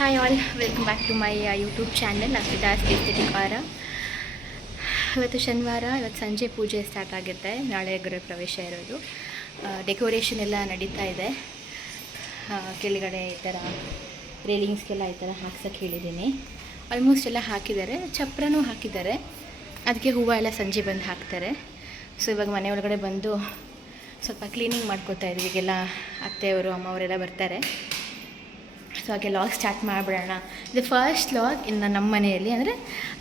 Hi all, welcome back to my YouTube channel Arpita's aesthetic ವಾರ. ಇವತ್ತು ಶನಿವಾರ, ಇವತ್ತು ಸಂಜೆ ಪೂಜೆ ಸ್ಟಾರ್ಟ್ ಆಗುತ್ತೆ. ನಾಳೆ ಗೃಹ ಪ್ರವೇಶ ಇರೋದು. ಡೆಕೋರೇಷನ್ ಎಲ್ಲ ನಡೀತಾ ಇದೆ. ಕೆಳಗಡೆ ಈ ಥರ ರೇಲಿಂಗ್ಸ್ಗೆಲ್ಲ ಈ ಥರ ಹಾಕ್ಸೋಕ್ಕೆ ಹೇಳಿದ್ದೀನಿ. ಆಲ್ಮೋಸ್ಟ್ ಎಲ್ಲ ಹಾಕಿದ್ದಾರೆ, ಚಪ್ರನೂ ಹಾಕಿದ್ದಾರೆ. ಅದಕ್ಕೆ ಹೂವು ಎಲ್ಲ ಸಂಜೆ ಬಂದು ಹಾಕ್ತಾರೆ. ಸೊ ಇವಾಗ ಮನೆ ಒಳಗಡೆ ಬಂದು ಸ್ವಲ್ಪ ಕ್ಲೀನಿಂಗ್ ಮಾಡ್ಕೊತಾ ಇದ್ವಿ. ಈಗೆಲ್ಲ ಅತ್ತೆಯವರು ಅಮ್ಮವರೆಲ್ಲ ಬರ್ತಾರೆ. ಸೊ ಹಾಗೆ ಲಾಗ್ ಸ್ಟಾರ್ಟ್ ಮಾಡಿಬಿಡೋಣ. ಇದು ಫಸ್ಟ್ ಲಾಗ್ ಇನ್ನು ನಮ್ಮ ಮನೆಯಲ್ಲಿ. ಅಂದರೆ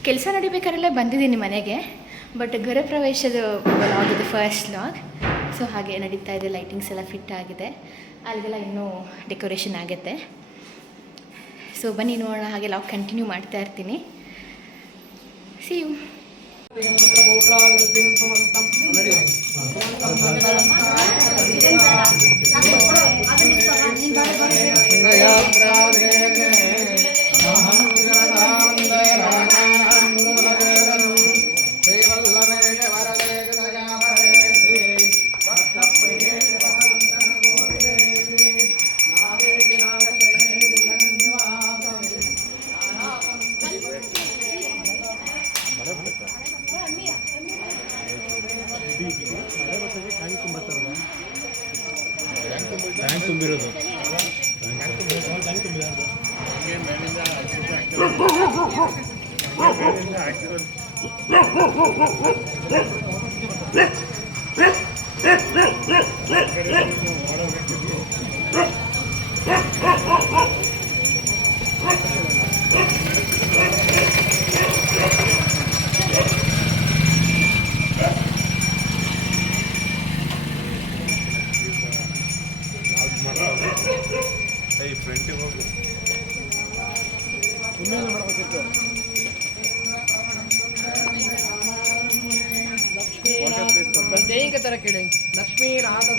ಕೆಲಸ ನಡಿಬೇಕಾರೆಲ್ಲ ಬಂದಿದ್ದೀನಿ ಮನೆಗೆ, ಬಟ್ ಗೃಹ ಪ್ರವೇಶದ ಲಾಗ್ ಇದು ಫಸ್ಟ್ ಲಾಗ್. ಸೊ ಹಾಗೆ ನಡೀತಾ ಇದೆ. ಲೈಟಿಂಗ್ಸ್ ಎಲ್ಲ ಫಿಟ್ ಆಗಿದೆ. ಅಲ್ಲಿಗೆಲ್ಲ ಇನ್ನೂ ಡೆಕೋರೇಷನ್ ಆಗುತ್ತೆ. ಸೊ ಬನ್ನಿ ನೋಡೋಣ. ಹಾಗೆ ಲಾಗ್ ಕಂಟಿನ್ಯೂ ಮಾಡ್ತಾ ಇರ್ತೀನಿ. C you. ತುಂಬಿರೋದು ಫ್ರಂಟಿಗೆ ಹೋಗಿ ಇನ್ನೇನು ಮಾಡಬೇಕಿತ್ತು. ತರ ಕೇಳಿ ಲಕ್ಷ್ಮೀ ರಾಧ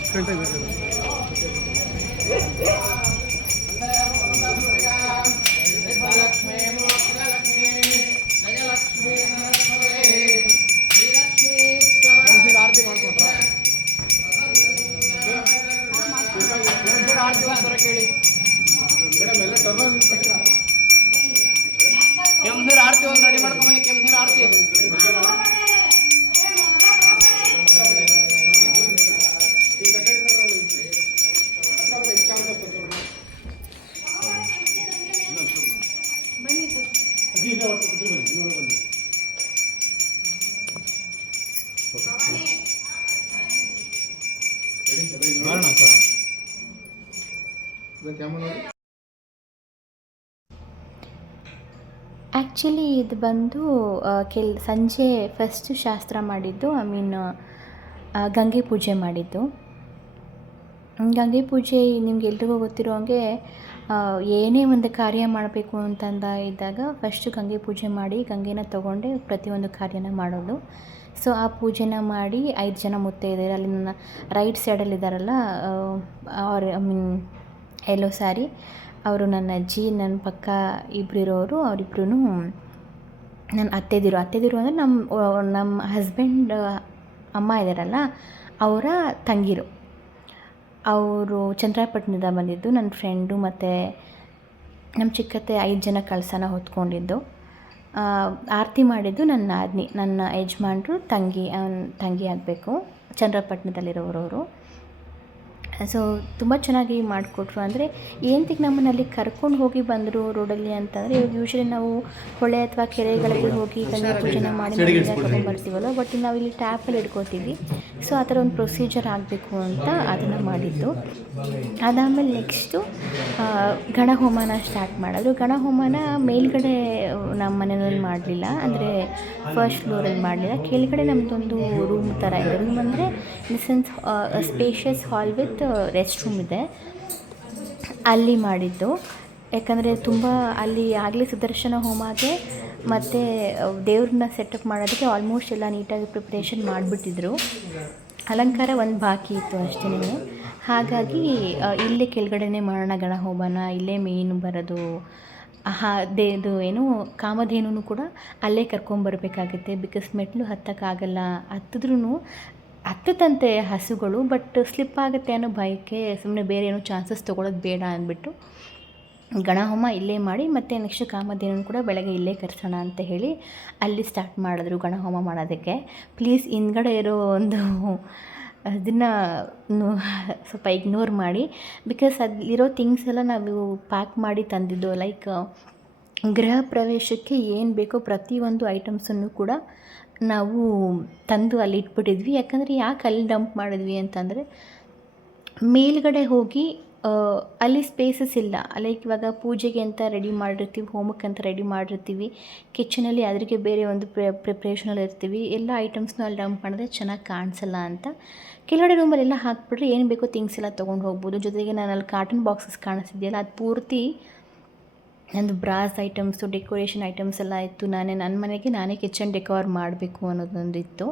ಎಷ್ಟು ಗಂಟೆ ಬೇಕು? ಲಕ್ಷ್ಮೀ ಕೆಂಪನೀರು ಆರತಿ ಒಂದು ರೆಡಿ ಮಾಡ್ಕೊಂಬನ್ನಿ. ಕೆಂಪನೀರು ಆರತಿ ಆ್ಯಕ್ಚುಲಿ ಇದು ಬಂದು ಸಂಜೆ ಫಸ್ಟ್ ಶಾಸ್ತ್ರ ಮಾಡಿದ್ದು, ಗಂಗೆ ಪೂಜೆ ಮಾಡಿದ್ದು. ಗಂಗೆ ಪೂಜೆ ನಿಮ್ಗೆ ಎಲ್ರಿಗೂ ಗೊತ್ತಿರೋ ಹಾಗೆ ಏನೇ ಒಂದು ಕಾರ್ಯ ಮಾಡಬೇಕು ಅಂತಂದ ಇದ್ದಾಗ ಫಸ್ಟು ಗಂಗೆ ಪೂಜೆ ಮಾಡಿ ಗಂಗೆನ ತೊಗೊಂಡೆ ಪ್ರತಿಯೊಂದು ಕಾರ್ಯನ ಮಾಡೋದು. ಸೊ ಆ ಪೂಜೆನ ಮಾಡಿ 5 ಜನ ಮುತ್ತೈದೆಯರು ಅಲ್ಲಿ ನನ್ನ ರೈಟ್ ಸೈಡಲ್ಲಿದ್ದಾರಲ್ಲ, ಎಲ್ಲೋ ಸ್ಯಾರಿ ಅವರು ನನ್ನ ಅಜ್ಜಿ, ನನ್ನ ಪಕ್ಕ ಇಬ್ಬರು ಇರೋರು, ಅವರಿಬ್ರು ನನ್ನ ಅತ್ತೆದಿರು ಅಂದರೆ ನಮ್ಮ ಹಸ್ಬೆಂಡ್ ಅಮ್ಮ ಇದ್ದಾರಲ್ಲ ಅವರ ತಂಗಿರು. ಅವರು ಚಂದ್ರಾಯಪಟ್ಟಣದಿಂದ ಬಂದಿದ್ದು. ನನ್ನ ಫ್ರೆಂಡು ಮತ್ತು ನಮ್ಮ ಚಿಕ್ಕತ್ತೆ 5 ಜನ ಕಳಸನ ಹೊತ್ಕೊಂಡಿದ್ದು. ಆರತಿ ಮಾಡಿದ್ದು ನನ್ನ ನಾದಿನಿ, ನನ್ನ ಯಜಮಾನ್ರು ತಂಗಿ ಆಗಬೇಕು, ಚಂದ್ರಪಟ್ಟಣದಲ್ಲಿರೋರವರು. ಸೊ ತುಂಬ ಚೆನ್ನಾಗಿ ಮಾಡಿಕೊಟ್ರು. ಅಂದರೆ ಏನಕ್ಕೆ ನಮ್ಮನ್ನಲ್ಲಿ ಕರ್ಕೊಂಡು ಹೋಗಿ ಬಂದರು ರೋಡಲ್ಲಿ ಅಂತಂದರೆ, ಇವಾಗ ಯೂಶ್ವಲಿ ನಾವು ಹೊಳೆ ಅಥವಾ ಕೆರೆಗಳಿಗೆ ಹೋಗಿ ಗಂಗೆ ಪೂಜೆನ ಮಾಡಿ ತೊಗೊಂಡ್ಬರ್ತೀವಲ್ಲ, ಬಟ್ ನಾವು ಇಲ್ಲಿ ಟ್ಯಾಪಲ್ಲಿ ಇಟ್ಕೋತೀವಿ. ಸೊ ಆ ಥರ ಒಂದು ಪ್ರೊಸೀಜರ್ ಆಗಬೇಕು ಅಂತ ಅದನ್ನು ಮಾಡಿದ್ದು. ಅದಾದಮೇಲೆ ನೆಕ್ಸ್ಟು ಗಣಹೋಮನ ಸ್ಟಾರ್ಟ್ ಮಾಡಿದ್ರು. ಗಣಹೋಮನ ಮೇಲ್ಗಡೆ ನಮ್ಮ ಮನೆಯಲ್ಲಿ ಮಾಡಲಿಲ್ಲ, ಅಂದರೆ ಫಸ್ಟ್ ಫ್ಲೋರಲ್ಲಿ ಮಾಡಲಿಲ್ಲ. ಕೆಳಗಡೆ ನಮ್ಮದೊಂದು ರೂಮ್ ಥರ ಇದೆ. ರೂಮ್ ಅಂದರೆ in the sense spacious hall with rest room ಇದೆ, ಅಲ್ಲಿ ಮಾಡಿದ್ದು. ಯಾಕಂದರೆ ತುಂಬ ಅಲ್ಲಿ ಆಗಲೇ ಸುದರ್ಶನ ಹೋಮಾಗೆ ಮತ್ತು ದೇವ್ರನ್ನ ಸೆಟಪ್ ಮಾಡೋದಕ್ಕೆ ಆಲ್ಮೋಸ್ಟ್ ಎಲ್ಲ ನೀಟಾಗಿ ಪ್ರಿಪ್ರೇಷನ್ ಮಾಡಿಬಿಟ್ಟಿದ್ರು. ಅಲಂಕಾರ ಒಂದು ಬಾಕಿ ಇತ್ತು ಅಷ್ಟೇ. ಹಾಗಾಗಿ ಇಲ್ಲೇ ಕೆಳಗಡೆನೇ ಮಾಡೋಣ ಗಣಹೋಮನ, ಇಲ್ಲೇ ಮೇಯ್ನು ಬರೋದು. ಇದು ಏನು ಕಾಮಧೇನು ಕೂಡ ಅಲ್ಲೇ ಕರ್ಕೊಂಬರ್ಬೇಕಾಗುತ್ತೆ. ಬಿಕಾಸ್ ಮೆಟ್ಲು ಹತ್ತಕ್ಕಾಗಲ್ಲ, ಹತ್ತದಂತೆ ಹಸುಗಳು, ಬಟ್ ಸ್ಲಿಪ್ ಆಗುತ್ತೆ ಅನ್ನೋ ಭಯಕ್ಕೆ ಸುಮ್ಮನೆ ಬೇರೆ ಏನೋ ಚಾನ್ಸಸ್ ತೊಗೊಳೋದು ಬೇಡ ಅಂದ್ಬಿಟ್ಟು ಗಣಹೋಮ ಇಲ್ಲೇ ಮಾಡಿ ಮತ್ತು ನೆಕ್ಸ್ಟ್ ಕಾಮಧೇನು ಕೂಡ ಬೆಳಗ್ಗೆ ಇಲ್ಲೇ ಕರ್ಸೋಣ ಅಂತ ಹೇಳಿ ಅಲ್ಲಿ ಸ್ಟಾರ್ಟ್ ಮಾಡಿದ್ರು ಗಣಹೋಮ ಮಾಡೋದಕ್ಕೆ. ಪ್ಲೀಸ್ ಹಿಂದ್ಗಡೆ ಇರೋ ಒಂದು ಅದನ್ನು ಸ್ವಲ್ಪ ಇಗ್ನೋರ್ ಮಾಡಿ, ಬಿಕಾಸ್ ಅಲ್ಲಿರೋ ಥಿಂಗ್ಸ್ ಎಲ್ಲ ನಾವು ಪ್ಯಾಕ್ ಮಾಡಿ ತಂದಿದ್ದು. ಲೈಕ್ ಗೃಹ ಪ್ರವೇಶಕ್ಕೆ ಏನು ಬೇಕೋ ಪ್ರತಿಯೊಂದು ಐಟಮ್ಸನ್ನು ಕೂಡ ನಾವು ತಂದು ಅಲ್ಲಿ ಇಟ್ಬಿಟ್ಟಿದ್ವಿ. ಯಾಕಂದರೆ ಯಾಕೆ ಅಲ್ಲಿ ಡಂಪ್ ಮಾಡಿದ್ವಿ ಅಂತಂದರೆ, ಮೇಲ್ಗಡೆ ಹೋಗಿ ಅಲ್ಲಿ ಸ್ಪೇಸಸ್ ಇಲ್ಲ. ಲೈಕ್ ಇವಾಗ ಪೂಜೆಗೆ ಅಂತ ರೆಡಿ ಮಾಡಿರ್ತೀವಿ, ಹೋಮಕ್ಕೆ ಅಂತ ರೆಡಿ ಮಾಡಿರ್ತೀವಿ, ಕಿಚನಲ್ಲಿ ಅದಕ್ಕೆ ಬೇರೆ ಒಂದು ಪ್ರಿಪ್ರೇಷನಲ್ಲಿ ಇರ್ತೀವಿ. ಎಲ್ಲ ಐಟಮ್ಸ್ನ ಅಲ್ಲಿ ಡಂಪ್ ಮಾಡಿದ್ರೆ ಚೆನ್ನಾಗಿ ಕಾಣಿಸಲ್ಲ ಅಂತ ಕೆಳಗಡೆ ರೂಮಲ್ಲೆಲ್ಲ ಹಾಕ್ಬಿಟ್ರೆ ಏನು ಬೇಕೋ ಥಿಂಗ್ಸ್ ಎಲ್ಲ ತೊಗೊಂಡು ಹೋಗ್ಬೋದು. ಜೊತೆಗೆ ನಾನು ಅಲ್ಲಿ ಕಾಟನ್ ಬಾಕ್ಸಸ್ ಕಾಣಿಸ್ತಿದೆಯಲ್ಲ, ಅದು ಪೂರ್ತಿ ನಂದು ಬ್ರಾಸ್ ಐಟಮ್ಸು, ಡೆಕೋರೇಷನ್ ಐಟಮ್ಸ್ ಎಲ್ಲ ಇತ್ತು. ನನ್ನ ಮನೆಗೆ ನಾನೇ ಕಿಚನ್ ಡೆಕೋರ್ ಮಾಡಬೇಕು ಅನ್ನೋದೊಂದು ಇತ್ತು.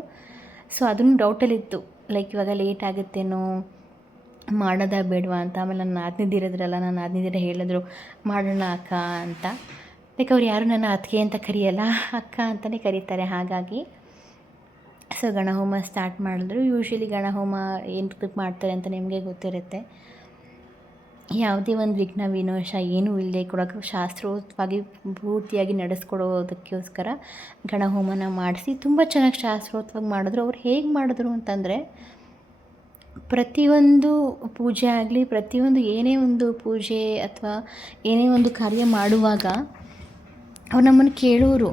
ಸೊ ಅದನ್ನು ಡೌಟಲ್ಲಿತ್ತು, ಲೈಕ್ ಇವಾಗ ಲೇಟ್ ಆಗುತ್ತೇನೋ, ಮಾಡೋದಾ ಬೇಡವಾ ಅಂತ. ಆಮೇಲೆ ನನ್ನ ನಾದಿನಿದಿರಿದ್ರಲ್ಲ, ನನ್ನ ನಾದಿನಿದಿರ ಹೇಳಿದ್ರು ಮಾಡೋಣ ಅಕ್ಕ ಅಂತ. ಲೈಕ್ ಅವ್ರು ಯಾರು ನನ್ನ ಅತ್ತಿಗೆ ಅಂತ ಕರೆಯಲ್ಲ, ಅಕ್ಕ ಅಂತಲೇ ಕರೀತಾರೆ. ಹಾಗಾಗಿ ಸೊ ಗಣಹೋಮ ಸ್ಟಾರ್ಟ್ ಮಾಡಿದ್ರು. ಯೂಶ್ವಲಿ ಗಣಹೋಮ ಏನು ಮಾಡ್ತಾರೆ ಅಂತ ನಿಮಗೆ ಗೊತ್ತಿರುತ್ತೆ. ಯಾವುದೇ ಒಂದು ವಿಘ್ನ ವಿನಾಶ ಏನೂ ಇಲ್ಲದೆ ಕೊಡೋಕೆ ಶಾಸ್ತ್ರೋಕ್ತವಾಗಿ ಪೂರ್ತಿಯಾಗಿ ನಡೆಸ್ಕೊಡೋದಕ್ಕೋಸ್ಕರ ಗಣಹೋಮನ ಮಾಡಿಸಿ ತುಂಬ ಚೆನ್ನಾಗಿ ಶಾಸ್ತ್ರೋಕ್ತವಾಗಿ ಮಾಡಿದ್ರು. ಅವ್ರು ಹೇಗೆ ಮಾಡಿದ್ರು ಅಂತಂದರೆ, ಪ್ರತಿಯೊಂದು ಪೂಜೆ ಆಗಲಿ, ಪ್ರತಿಯೊಂದು ಏನೇ ಒಂದು ಪೂಜೆ ಅಥವಾ ಏನೇ ಒಂದು ಕಾರ್ಯ ಮಾಡುವಾಗ ಅವ್ರು ನಮ್ಮನ್ನು ಕೇಳೋರು,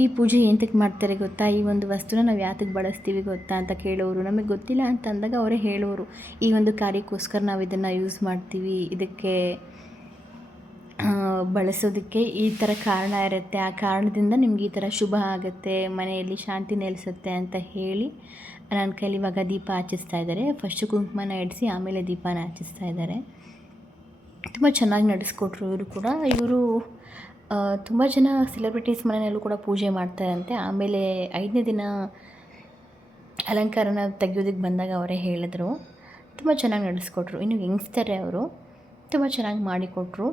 ಈ ಪೂಜೆ ಎಂತಕ್ಕೆ ಮಾಡ್ತಾರೆ ಗೊತ್ತಾ, ಈ ಒಂದು ವಸ್ತುನ ನಾವು ಯಾತಕ್ಕೆ ಬಳಸ್ತೀವಿ ಗೊತ್ತಾ ಅಂತ ಕೇಳೋರು. ನಮಗೆ ಗೊತ್ತಿಲ್ಲ ಅಂತ ಅಂದಾಗ ಅವರೇ ಹೇಳೋರು, ಈ ಒಂದು ಕಾರ್ಯಕ್ಕೋಸ್ಕರ ನಾವು ಇದನ್ನು ಯೂಸ್ ಮಾಡ್ತೀವಿ, ಇದಕ್ಕೆ ಬಳಸೋದಕ್ಕೆ ಈ ಥರ ಕಾರಣ ಇರುತ್ತೆ, ಆ ಕಾರಣದಿಂದ ನಿಮ್ಗೆ ಈ ಥರ ಶುಭ ಆಗುತ್ತೆ, ಮನೆಯಲ್ಲಿ ಶಾಂತಿ ನೆಲೆಸುತ್ತೆ ಅಂತ ಹೇಳಿ ನನ್ನ ಕೈಲಿ ಇವಾಗ ದೀಪ ಹಚ್ಚಿಸ್ತಾ ಇದ್ದಾರೆ. ಫಸ್ಟು ಕುಂಕುಮನ ಇಡಿಸಿ ಆಮೇಲೆ ದೀಪನ ಹಚ್ಚಿಸ್ತಾ ಇದ್ದಾರೆ. ತುಂಬ ಚೆನ್ನಾಗಿ ನಡೆಸ್ಕೊಟ್ರು ಇವರು ಕೂಡ. ಇವರು ತುಂಬ ಜನ ಸೆಲೆಬ್ರಿಟೀಸ್ ಮನೆಯಲ್ಲೂ ಕೂಡ ಪೂಜೆ ಮಾಡ್ತಾರಂತೆ. ಆಮೇಲೆ 5ನೇ ದಿನ ಅಲಂಕಾರನ ತೆಗೆಯೋದಕ್ಕೆ ಬಂದಾಗ ಅವರೇ ಹೇಳಿದ್ರು. ತುಂಬ ಚೆನ್ನಾಗಿ ನಡೆಸ್ಕೊಟ್ರು. ಇನ್ನು ಯಂಗ್ಸ್ಟರೇ ಅವರು, ತುಂಬ ಚೆನ್ನಾಗಿ ಮಾಡಿಕೊಟ್ರು.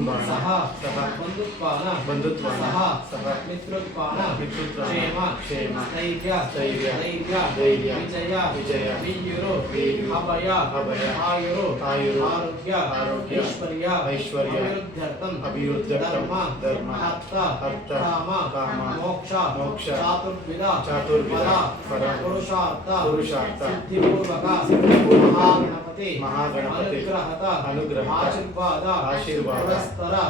ಕುಟುಂಬಾನಾಂ ಸಹ ಸಹ ಬಂಧುತ್ವಾನ ಸಹ ಮಿತ್ರೋತ್ಪಾನ ಕ್ಷೇಮ ಕ್ಷೇಮ ಸ್ಥೈರ್ಯ ಧೈರ್ಯ ಧೈರ್ಯ ವಿಜಯ ವೀರ್ಯು ಅಭಯ ಆಯುರು ಆರೋಗ್ಯ ಐಶ್ವರ್ಯ ಅಭಿವೃದ್ಧ್ಯರ್ಥಂ ಧರ್ಮ ಅರ್ಥ ಕಾಮ ಮೋಕ್ಷ ಚಾತುರ್ವಿಧ ಫಲ ಪುರುಷಾರ್ಥ ಸಿದ್ಧಿಪೂರ್ವಕ ಮಹಾಗಣಪತಿ ಅನುಗ್ರಹ ಆಶೀರ್ವಾದ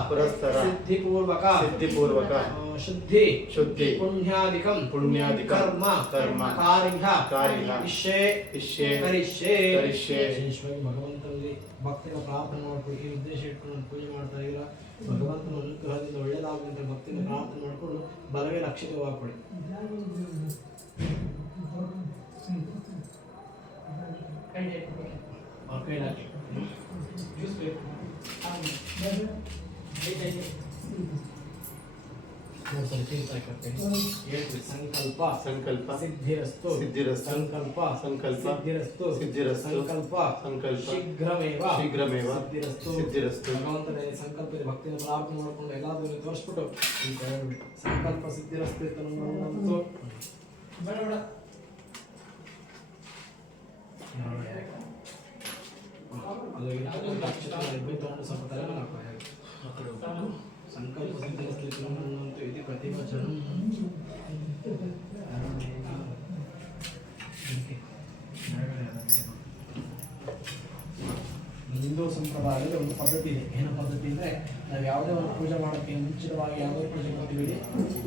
ಪುರಸ್ತರ ಸಿದ್ಧಿಪೂರ್ವಕ ಶುದ್ಧಿ ಪುಣ್ಯಾದಿಕಂ ಕರ್ಮ ಕಾರ್ಯ ಇಷ್ಯೆ ಕರಿಷ್ಯೆ ವಿಶೇಷವಾಗಿ ಭಗವಂತನಲ್ಲಿ ಭಕ್ತಿನ ಪ್ರಾರ್ಥನೆ ಮಾಡ್ಕೊಂಡು ಈ ಉದ್ದೇಶ ಇಟ್ಕೊಂಡು ಪೂಜೆ ಮಾಡ್ತಾ ಇದ್ದೀರಾ. ಭಗವಂತನ ಅನುಗ್ರಹದಿಂದ ಒಳ್ಳೆಯದಾಗಲಿ ಅಂತ ಭಕ್ತಿನ ಪ್ರಾರ್ಥನೆ ಮಾಡಿಕೊಂಡು ಬಲವೇ ರಕ್ಷಿತವಾಗ್ಕೊಳ್ಳಿ. ಅವ್ರ ಕೈಲಿ ಹಾಕಿ. ಸಂಕಲ್ಪ ಸಿದ್ಧಿರಸ್ತು ಸಂಕಲ್ಪ ಶೀಘ್ರಮೇವ ಸಿದ್ಧಿರಸ್ತು. ಭಗವಂತನೇ ಸಂಕಲ್ಪದ ಭಕ್ತಿನ ಪ್ರಾರ್ಥನೆ ಮಾಡಿಕೊಂಡು ಎಲ್ಲಾದರೂ ತೋರಿಸ್ಬಿಟ್ಟು ಅಂತ ಹೇಳ್ಬಿಟ್ಟು ಸಂಕಲ್ಪ ಸಿದ್ಧಿರಸ್ತು ಅಂತ ನಮ್ಮಂತೂ ಬೇಡ ಅದು ಇಟ್ಕೊಂಡು ಅಕ್ಷರ ತಗೊಂಡು ಸ್ವಲ್ಪ ತಲೆನ ಸಂಕಲ್ಪ ಸಿದ್ಧಿರಸ್ತು ನಮ್ಮಂತೂ ಇದು ಪ್ರತಿವಚನ. ಹಿಂದೂ ಸಂಪ್ರದಾಯದಲ್ಲಿ ಒಂದು ಪದ್ಧತಿ ಇದೆ. ಏನು ಪದ್ಧತಿ ಅಂದರೆ ನಾವು ಯಾವುದೇ ಒಂದು ಪೂಜೆ ಮಾಡೋಕ್ಕೆ ಮುಂಚಿತವಾಗಿ ಯಾವುದೇ ಪೂಜೆ ಮಾಡ್ತೀವಿ,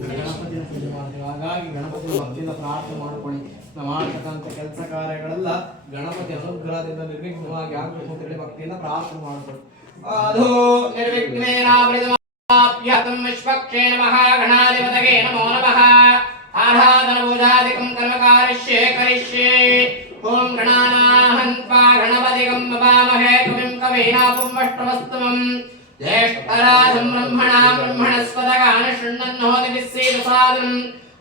ಗಣಪತಿನ ಪೂಜೆ ಮಾಡ್ತೀವಿ. ಹಾಗಾಗಿ ಗಣಪತಿನ ಭಕ್ತಿಯಿಂದ ಪ್ರಾರ್ಥನೆ ಮಾಡ್ಕೊಳ್ಳಿ. ನಾವು ಮಾಡ್ತಕ್ಕಂಥ ಕೆಲಸ ಕಾರ್ಯಗಳೆಲ್ಲ ಗಣಪತಿ ಅನುಗ್ರಹದಿಂದ ನಿರ್ವಿಘ್ನವಾಗಿ ಆಗಬೇಕು ಅಂತ ಹೇಳಿ ಭಕ್ತಿಯಿಂದ ಪ್ರಾರ್ಥನೆ ಮಾಡ್ಕೊಳ್ಳಿ. ಅದು ನಿರ್ವಿಘ್ನೇನಾವೃತಂ ವಿಶ್ವಕ್ಷೇಣ ಮಹಾಗಣಾಧಿಪತಯೇ ನಮೋ ನಮಃ. ಆರಾಧನ ಪೂಜಾದಿಕಂ ಕರ್ಮ ಕರಿಷ್ಯೆ. ಓಂ ಗಣಾನಾಹನ್ವಾ ಗಣಪತಿಗಂ ನಮಾಮಹೇ ಕವಿಂ ಕವೀನಾಪುಂ ವಷ್ಟವಸ್ತಮಂ ಜ್ಯೇಷ್ಠರಾಜಂ ಬ್ರಹ್ಮಣಸ್ಪದಗಾನ ಶೃಣ್ವನ್ನೋದಿಭಿಸ್ಸೀದಸಾದಂ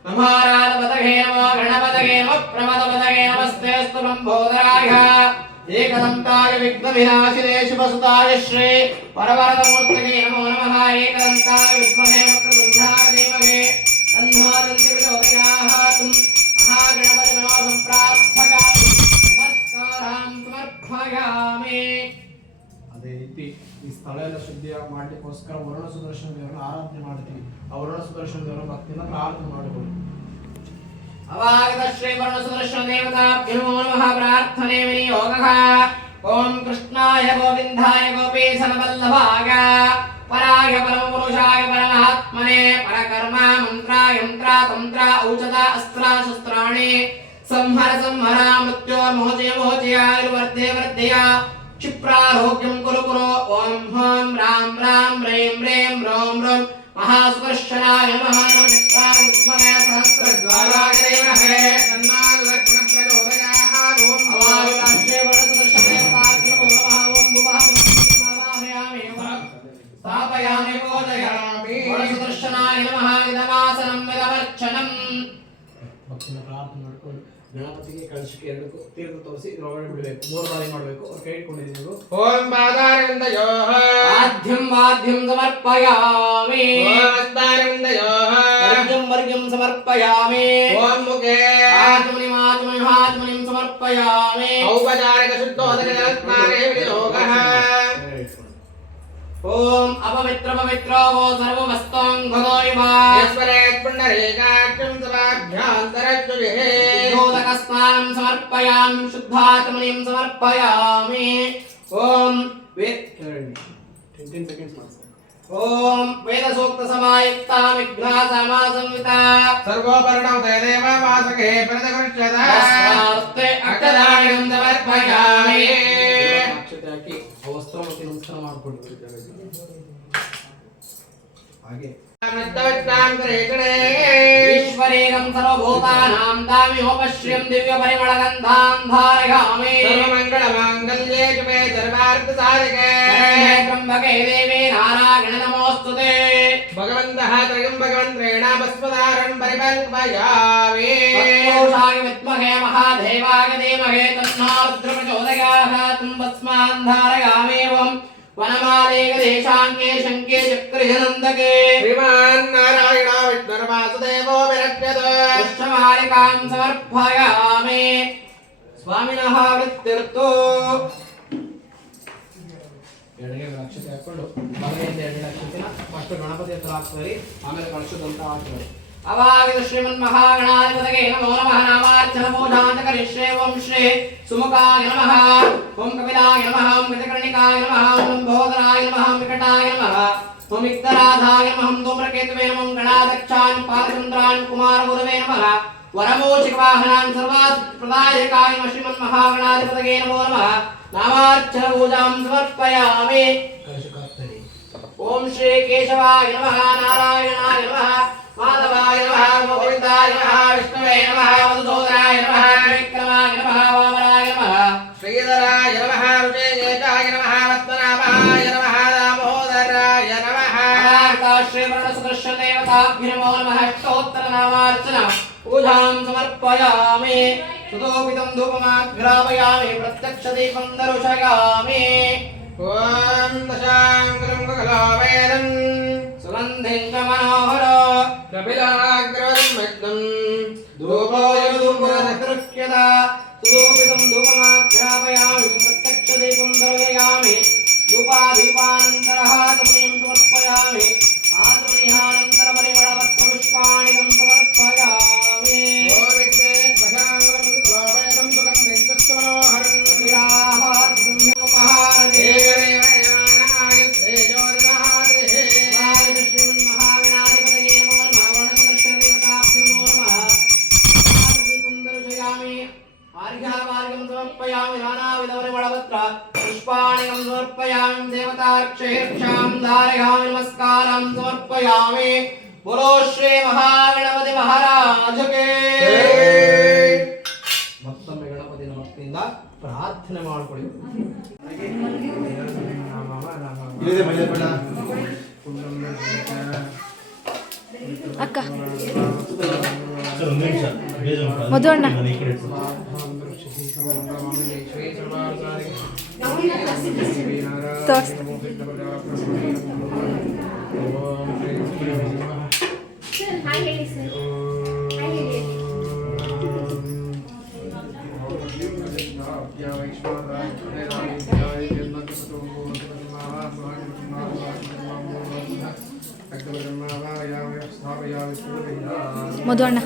ನಮಾರಾಧಪತಯೇ ನಮೋ ಗಣಪತಯೇ ನಮಃ ಪ್ರಮದಪತಯೇ ನಮಸ್ತೆಸ್ತು ಲಂಬೋದರಾಯ ಏಕದಂತಾಯ ವಿಘ್ನವಿನಾಶಿನೇ ಶುಭಸುತಾಯ ಶ್ರೀ ಪರವರದಮೂರ್ತಯೇ ನಮೋ ನಮಃ. ಏಕದಂತಾಯ ವಿದ್ಮಹೇ ವಕ್ರತುಂಡಾಯ ಧೀಮಹಿ ತನ್ನೋ ದಂತಿ ಪ್ರಚೋದಯಾತ್. ಮಹಾಗಣಪತಿ ನಮೋ ಸಂಪ್ರಾರ್ಥಯಾಮಿ ನಮಸ್ಕಾರಂ ಸಮರ್ಪಯಾಮಿ. ಅದೇ ರೀತಿ ಈ ಸ್ಥಳ ಎಲ್ಲ ಶುದ್ಧಿ ಮಾಡಲಿಕ್ಕೋಸ್ಕರ ವರುಣ ಸುದರ್ಶನ ದೇವರನ್ನು ಆರಾಧನೆ ಮಾಡ್ತೀವಿ. ಆ ವರುಣ ಸುದರ್ಶನ ದೇವರ ಭಕ್ತಿಯಿಂದ ಪ್ರಾರ್ಥನೆ ಮಾಡಬಹುದು. ಅವಾಗತ ಶ್ರೀ ವರುಣ ಸುದರ್ಶನ ದೇವತಾಭ್ಯೋ ನಮಃ. ಪ್ರಾರ್ಥನೆ ವಿನಿಯೋಗಃ. ಓಂ ಕೃಷ್ಣಾಯ ಗೋವಿಂದಾಯ ಗೋಪೀಶನವಲ್ಲಭಾಯ ಪರಾಯ ಪರಮಪುರುಷಾಯ ಪರಮಾತ್ಮನೆ ಪರಕರ್ಮ ಮಂತ್ರಾಯ ಯಂತ್ರ ತಂತ್ರ ಔಷಧ ಅಸ್ತ್ರ ಶಸ್ತ್ರಾಣಿ ಸಂಹರ ಮೃತ್ಯೋರ್ಮೋಚಯ ವರ್ಧಯ ಕ್ಷಿಪ್ರಾರೋಗ್ಯಂ ಕುರು. ಓಂ ಹಂ ರಾಂ ರಾಂ ರೇಂ ರೇಂ ರೋಂ ರೋಂ ಮಹಾಸ್ಪರ್ಶನಾಯ ನಮಃ. ನಮಃ ವಿಸ್ಮಯ ಸಹಸ್ರದ್ವಾರಾಯ ದೇವಹೇ ತನ್ನಾಲಕ್ಷಣ ಪ್ರಚೋದಯಾತ್. ಓಂ ಅವಾಗತಾಶ್ರೇ ವರಸುದರ್ಶನ ದೇವತಾಭ್ಯೋ ನಮಃ. ಓಂ ಭುವಃ ಮಾವಾಹಯಾಮಿ ಸ್ಥಾಪಯಾಮಿ ಪೂಜಯಾಮಿ. ವರಸುದರ್ಶನಾಯ ನಮಃ. ಇದಮಾಸನಂ ಇದಮರ್ಚನಂ. ಭಕ್ತಿನ ಪ್ರಾರ್ಥನೆ ಮಾಡಿಕೊಂಡು ಗಣಪತಿಗೆ ಕಳಶಕ್ಕೆ ಎರಡು ತೀರ್ಥ ತೋರಿಸಿ ಇದ್ರೊಳಗಡೆ ಬಿಡಬೇಕು. 3 ಬಾರಿ ಮಾಡಬೇಕು. ಅವ್ರು ಕೈ ಇಟ್ಕೊಂಡಿದ್ದೀವಿ. ಓಂ ಪಾದಾರವಿಂದಯೋಃ ವಾದ್ಯಂ ಸಮರ್ಪಯಾಮಿ. ಓಂ ಹಸ್ತಾರವಿಂದಯೋಃ ವರ್ಗ್ಯಂ ಸಮರ್ಪಯಾಮಿ. ಓಂ ಮುಖೇ ಆತ್ಮನಿಂ ಸಮರ್ಪಯಾಮಿ. ಔಪಚಾರಿಕ ಶುದ್ಧೋದಕ ಜಲಸ್ನಾನೇ ವಿನಿಯೋಗಃ. ಓಂ ಅಪವಿತ್ರ ವೋ ಸರ್ವಮಸ್ತಂಘದೋ ಇವ ಯಸ್ವರೇತ್ ಪುಂಡರೀಕಾಕ್ಷಂ ಸಭಾಭ್ಯಾಂತರಚ್ಯುಃ. ಶುದ್ಧೋದಕ ಸ್ನಾನಂ ಸಮರ್ಪಯಾಮಿ. ಶುದ್ಧಾತ್ಮನಿಂ ಸಮರ್ಪಯಾಮಿ. ಓಂ 15 ಸೆಕೆಂಡ್ಸ್ ಮಾಡಿ. ಓಂ ವೇದ ಸೂಕ್ತ ಸಮಾಯುಕ್ತ ವಿಘ್ನ ಸಮಾಸಂವಿತ ಸರ್ವೋಪರ್ಣೌತೆ ದೇವ ವಾಸಕೆ ಪ್ರದಕೃಷ್ಯದ ನಮಸ್ತೆ ಅಕ್ಷದಾಯಂ ಸಮರ್ಪಯಾಮಿ. ಅಕ್ಷತೆ ಹಾಕಿ ವಸ್ತ್ರ ಮತ್ತು ನಮಸ್ಕಾರ ಮಾಡಿಕೊಡ್ತೀವಿ. ಹಾಗೆ ಈಶ್ವರೇಣಂ ಸರ್ವಭೂತಾನಾಂ ದಾಮಿಹೋಪಶ್ರಿಯಂ ದಿವ್ಯ ಪರಿಮಳಗಂಧಾಂ ಧಾರಯಾಮಿ. ಸರ್ವಮಂಗಳ ಮಾಂಗಲ್ಯೇ ಶಿವೆ ಸರ್ವಾರ್ಥ ಸಾಧಕೆ ತ್ರ್ಯಂಬಕೆ ದೇವಿ ನಾರಾಯಣ ನಮೋಸ್ತುತೆ. ಭಗವಂತಃ ತ್ರಯಂಬಕಮಂತ್ರೇಣ ಭಸ್ಮಧಾರಂ ಪರಿಕಲ್ಪಯಾಮಿ. ತತ್ಪುರುಷಾಯ ವಿದ್ಮಹೇ ಮಹಾದೇವಾಯ ಧೀಮಹಿ ತನ್ನೋ ರುದ್ರ ಪ್ರಚೋದಯಾತ್. ಭಸ್ಮಾನ್ ಧಾರಯಾಮಿ. ಓಂ वनमाले गदेशांके शंके चक्रिनंदके श्रीमान नारायण विष्णु वासुदेवो विरच्यते पुष्पमालिकां समर्पयामि स्वामिनः वृत्तिर्तो ಎಡಗೆ ಅಕ್ಷತೆ ಹಾಕೊಂಡು ಬಲಗೈಯಿಂದ ಎರಡು ಅಕ್ಷತೆನ ಫಸ್ಟ್ ಗಣಪತಿ ಹತ್ರ ಹಾಕ್ತಾರೆ ಆಮೇಲೆ ಕಳಶದಂತ ಹಾಕ್ತಾರೆ अवागत श्रीमन्महागणाधिपतये नमो नमः नामार्चन पूजां करिष्ये ओम श्री सुमुखाय नमः ओम कपिलाय नमः ओम कृतकर्णिकाय नमः ओम लंबोदराय नमः ओम विकटाय नमः ओम इक्तराधाय नमः ओम धूम्रकेतवे नमः ओम गणाध्यक्षाय पादचन्द्राय कुमारगुरवे नमः वरमोचिकवाहनान् सर्वाप्रदायकाय नमः श्रीमन्महागणाधिपतये नमो नमः नामार्चन पूजां समर्पयामि ओम श्री केशवाय नमः नारायणाय नमः माधवाय नमः गोविन्दाय नमः विष्णवे नमः मधुसूदनाय नमः त्रिविक्रमाय नमः वामनाय नमः श्रीधराय नमः ऋषिकेशाय नमः रत्नाभाय नमः दामोदराय नमः श्रीवरणसुदर्शन देवताभ्यो नमो नमः अष्टोत्तरनामार्चन पूजां समर्पयामि सुतोपितं धूपमाघ्रापयामि प्रत्यक्षदीपं दर्शयामि ॐ दशाङ्गुलं गगलावेदं सुगन्धिं च मनोहर कपिलाग्रवं विष्णुं धूपोऽयधूपदृक्यता सुतोपितं धूपमाघ्रापयामि प्रत्यक्षदीपं दर्शयामि धूपादीपानन्तरः तमनीं समर्पयामि आत्मनिहानन्तरपरिमळपत्रपुष्पाणि समर्पयामि दशाङ्गुलं गगलावेदं सुगन्धिं च मनोहरं कपिलाः सुगन्धोपहारते श्रीमन्महागणाधिपतये नमो नमः वर्णसदृशदेवताभ्यो नमो नमः दीपं दर्शयामि आर्घ्यमार्गं समर्पयामि नानाविधपरिमळपत्र पुष्पाणि समर्पयामि देवतार्क्षैर्क्षां धारयामि नमस्कारं समर्पयामि बोलो श्री महागणपति महाराज के ಮತ್ತೊಮ್ಮೆ ಗಣಪತಿನ ಭಕ್ತಿಯಿಂದ ಪ್ರಾರ್ಥನೆ ಮಾಡಿಕೊಳ್ಳಿ ಅಕ್ಕ ಮಧುವಣ್ಣ ತೋರ್ಸ್ ಹಾಯ್ ಹೇಳಿ ಸರ್ ಹಾಯ್ ಹೇಳಿ ಮಧುವಣ್ಣ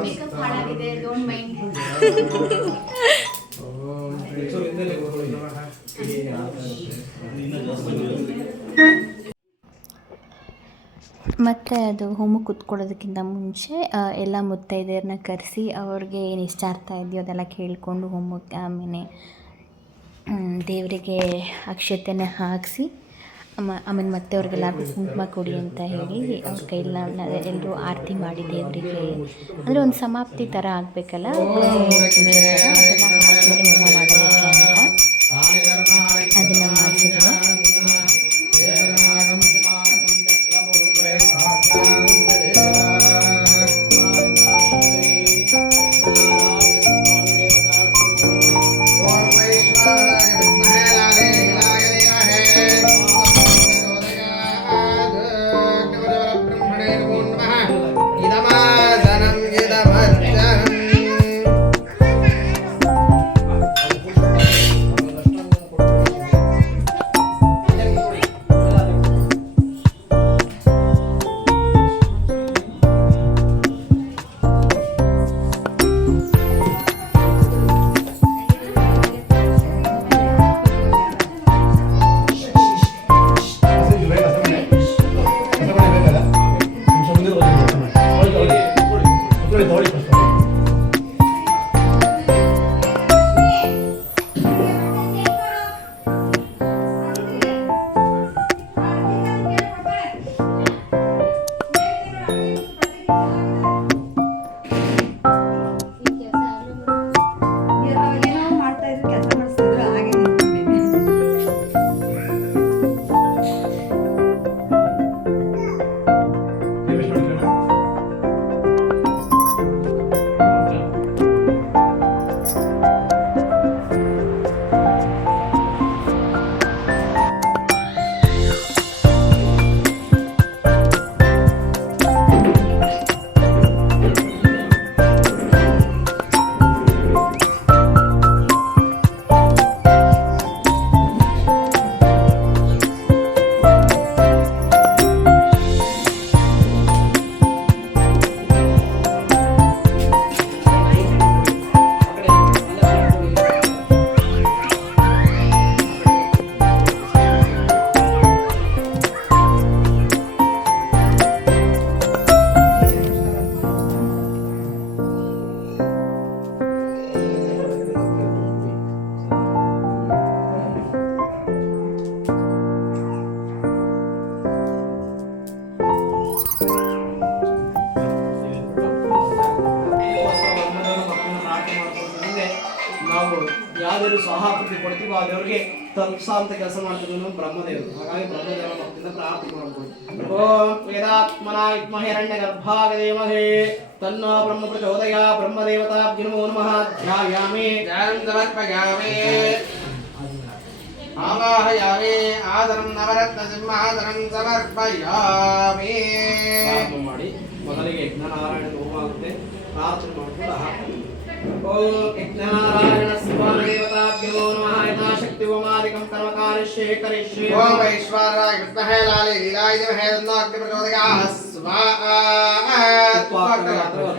ಮೇಕಪ್ ಹಾಳಾಗಿದೆ ಡೋಂಟ್ ಮೈಂಡ್ ಮತ್ತು ಅದು ಹೋಮಕ್ಕೆ ಕೂತ್ಕೊಳ್ಳೋದಕ್ಕಿಂತ ಮುಂಚೆ ಎಲ್ಲ ಮುತ್ತೈದೆಯರನ್ನ ಕರೆಸಿ ಅವ್ರಿಗೆ ಏನು ಇಷ್ಟಾರ್ಥ ಇದೆಯೋ ಅದೆಲ್ಲ ಕೇಳಿಕೊಂಡು ಹೋಮಕ್ಕೆ ಆಮೇಲೆ ದೇವರಿಗೆ ಅಕ್ಷತೆನ ಹಾಕಿಸಿ ಆಮೇಲೆ ಮತ್ತೆ ಅವ್ರಿಗೆಲ್ಲರಿಗೂ ಕುಂಕುಮ ಕೊಡಿ ಅಂತ ಹೇಳಿ ಅವ್ರ ಕೈಲ್ಲ ಎಲ್ಲರೂ ಆರತಿ ಮಾಡಿ ದೇವರಿಗೆ ಅಂದರೆ ಒಂದು ಸಮಾಪ್ತಿ ಥರ ಆಗಬೇಕಲ್ಲ ಅದೆಲ್ಲ ಆದಮೇಲೆ ಹೋಮ ಮಾಡೋದಕ್ಕೆ ಅಂತ ಅದನ್ನು ಮಾಡಿಸಿದ್ರು. ದೇವರು ಸ್ವಾಹಾಕೃತಿ ಕೊಡ್ತೀವೋ ಆ ದೇವರಿಗೆ ತಲುಪ್ಸ ಅಂತ ಕೆಲಸ ಮಾಡ್ತಿದ್ರು ಬ್ರಹ್ಮದೇವರು. ಹಾಗಾಗಿ ಬ್ರಹ್ಮದೇವರ ಭಕ್ತಿಯಿಂದ ಪ್ರಾರ್ಥನೆ ಮಾಡ್ಕೊಳ್ಳಿ. ಓಂ ವೇದಾತ್ಮನ ವಿದ್ಮಹೇ ಹಿರಣ್ಯಗರ್ಭಾಯ ಧೀಮಹಿ ತನ್ನೋ ಬ್ರಹ್ಮ ಪ್ರಚೋದಯಾತ್. ಬ್ರಹ್ಮದೇವತಾಭ್ಯೋ ನಮೋ ನಮಃ. ಧ್ಯಾಯಾಮಿ ध्यानं समर्पयामि आवाहयामि आदरं नवरत्नसिंहासनं समर्पयामि. ಪ್ರಾರ್ಥನೆ ಮಾಡಿ. ಮೊದಲಿಗೆ ಯಜ್ಞನಾರಾಯಣ ಹೋಮ ಆಗುತ್ತೆ, ಪ್ರಾರ್ಥನೆ ಮಾಡ್ಕೊಂಡು ಹಾಕಿ. ಓಂ ಯಜ್ಞನಾರಾಯಣ ಸ್ವಾಮಿ ದೇವತಾಭ್ಯೋ ನಮಃ. ಯಥಾಶಕ್ತಿ ಹೋಮಾದಿಕಂ ಕರ್ಮಕಾರಿಷ್ಯೇ ಕರಿಷ್ಯೇ. ॐ वैश्वानराय विद्महे लाले लीलाय धीमहि तन्नो अग्निः प्रचोदयात्. स्वाहा.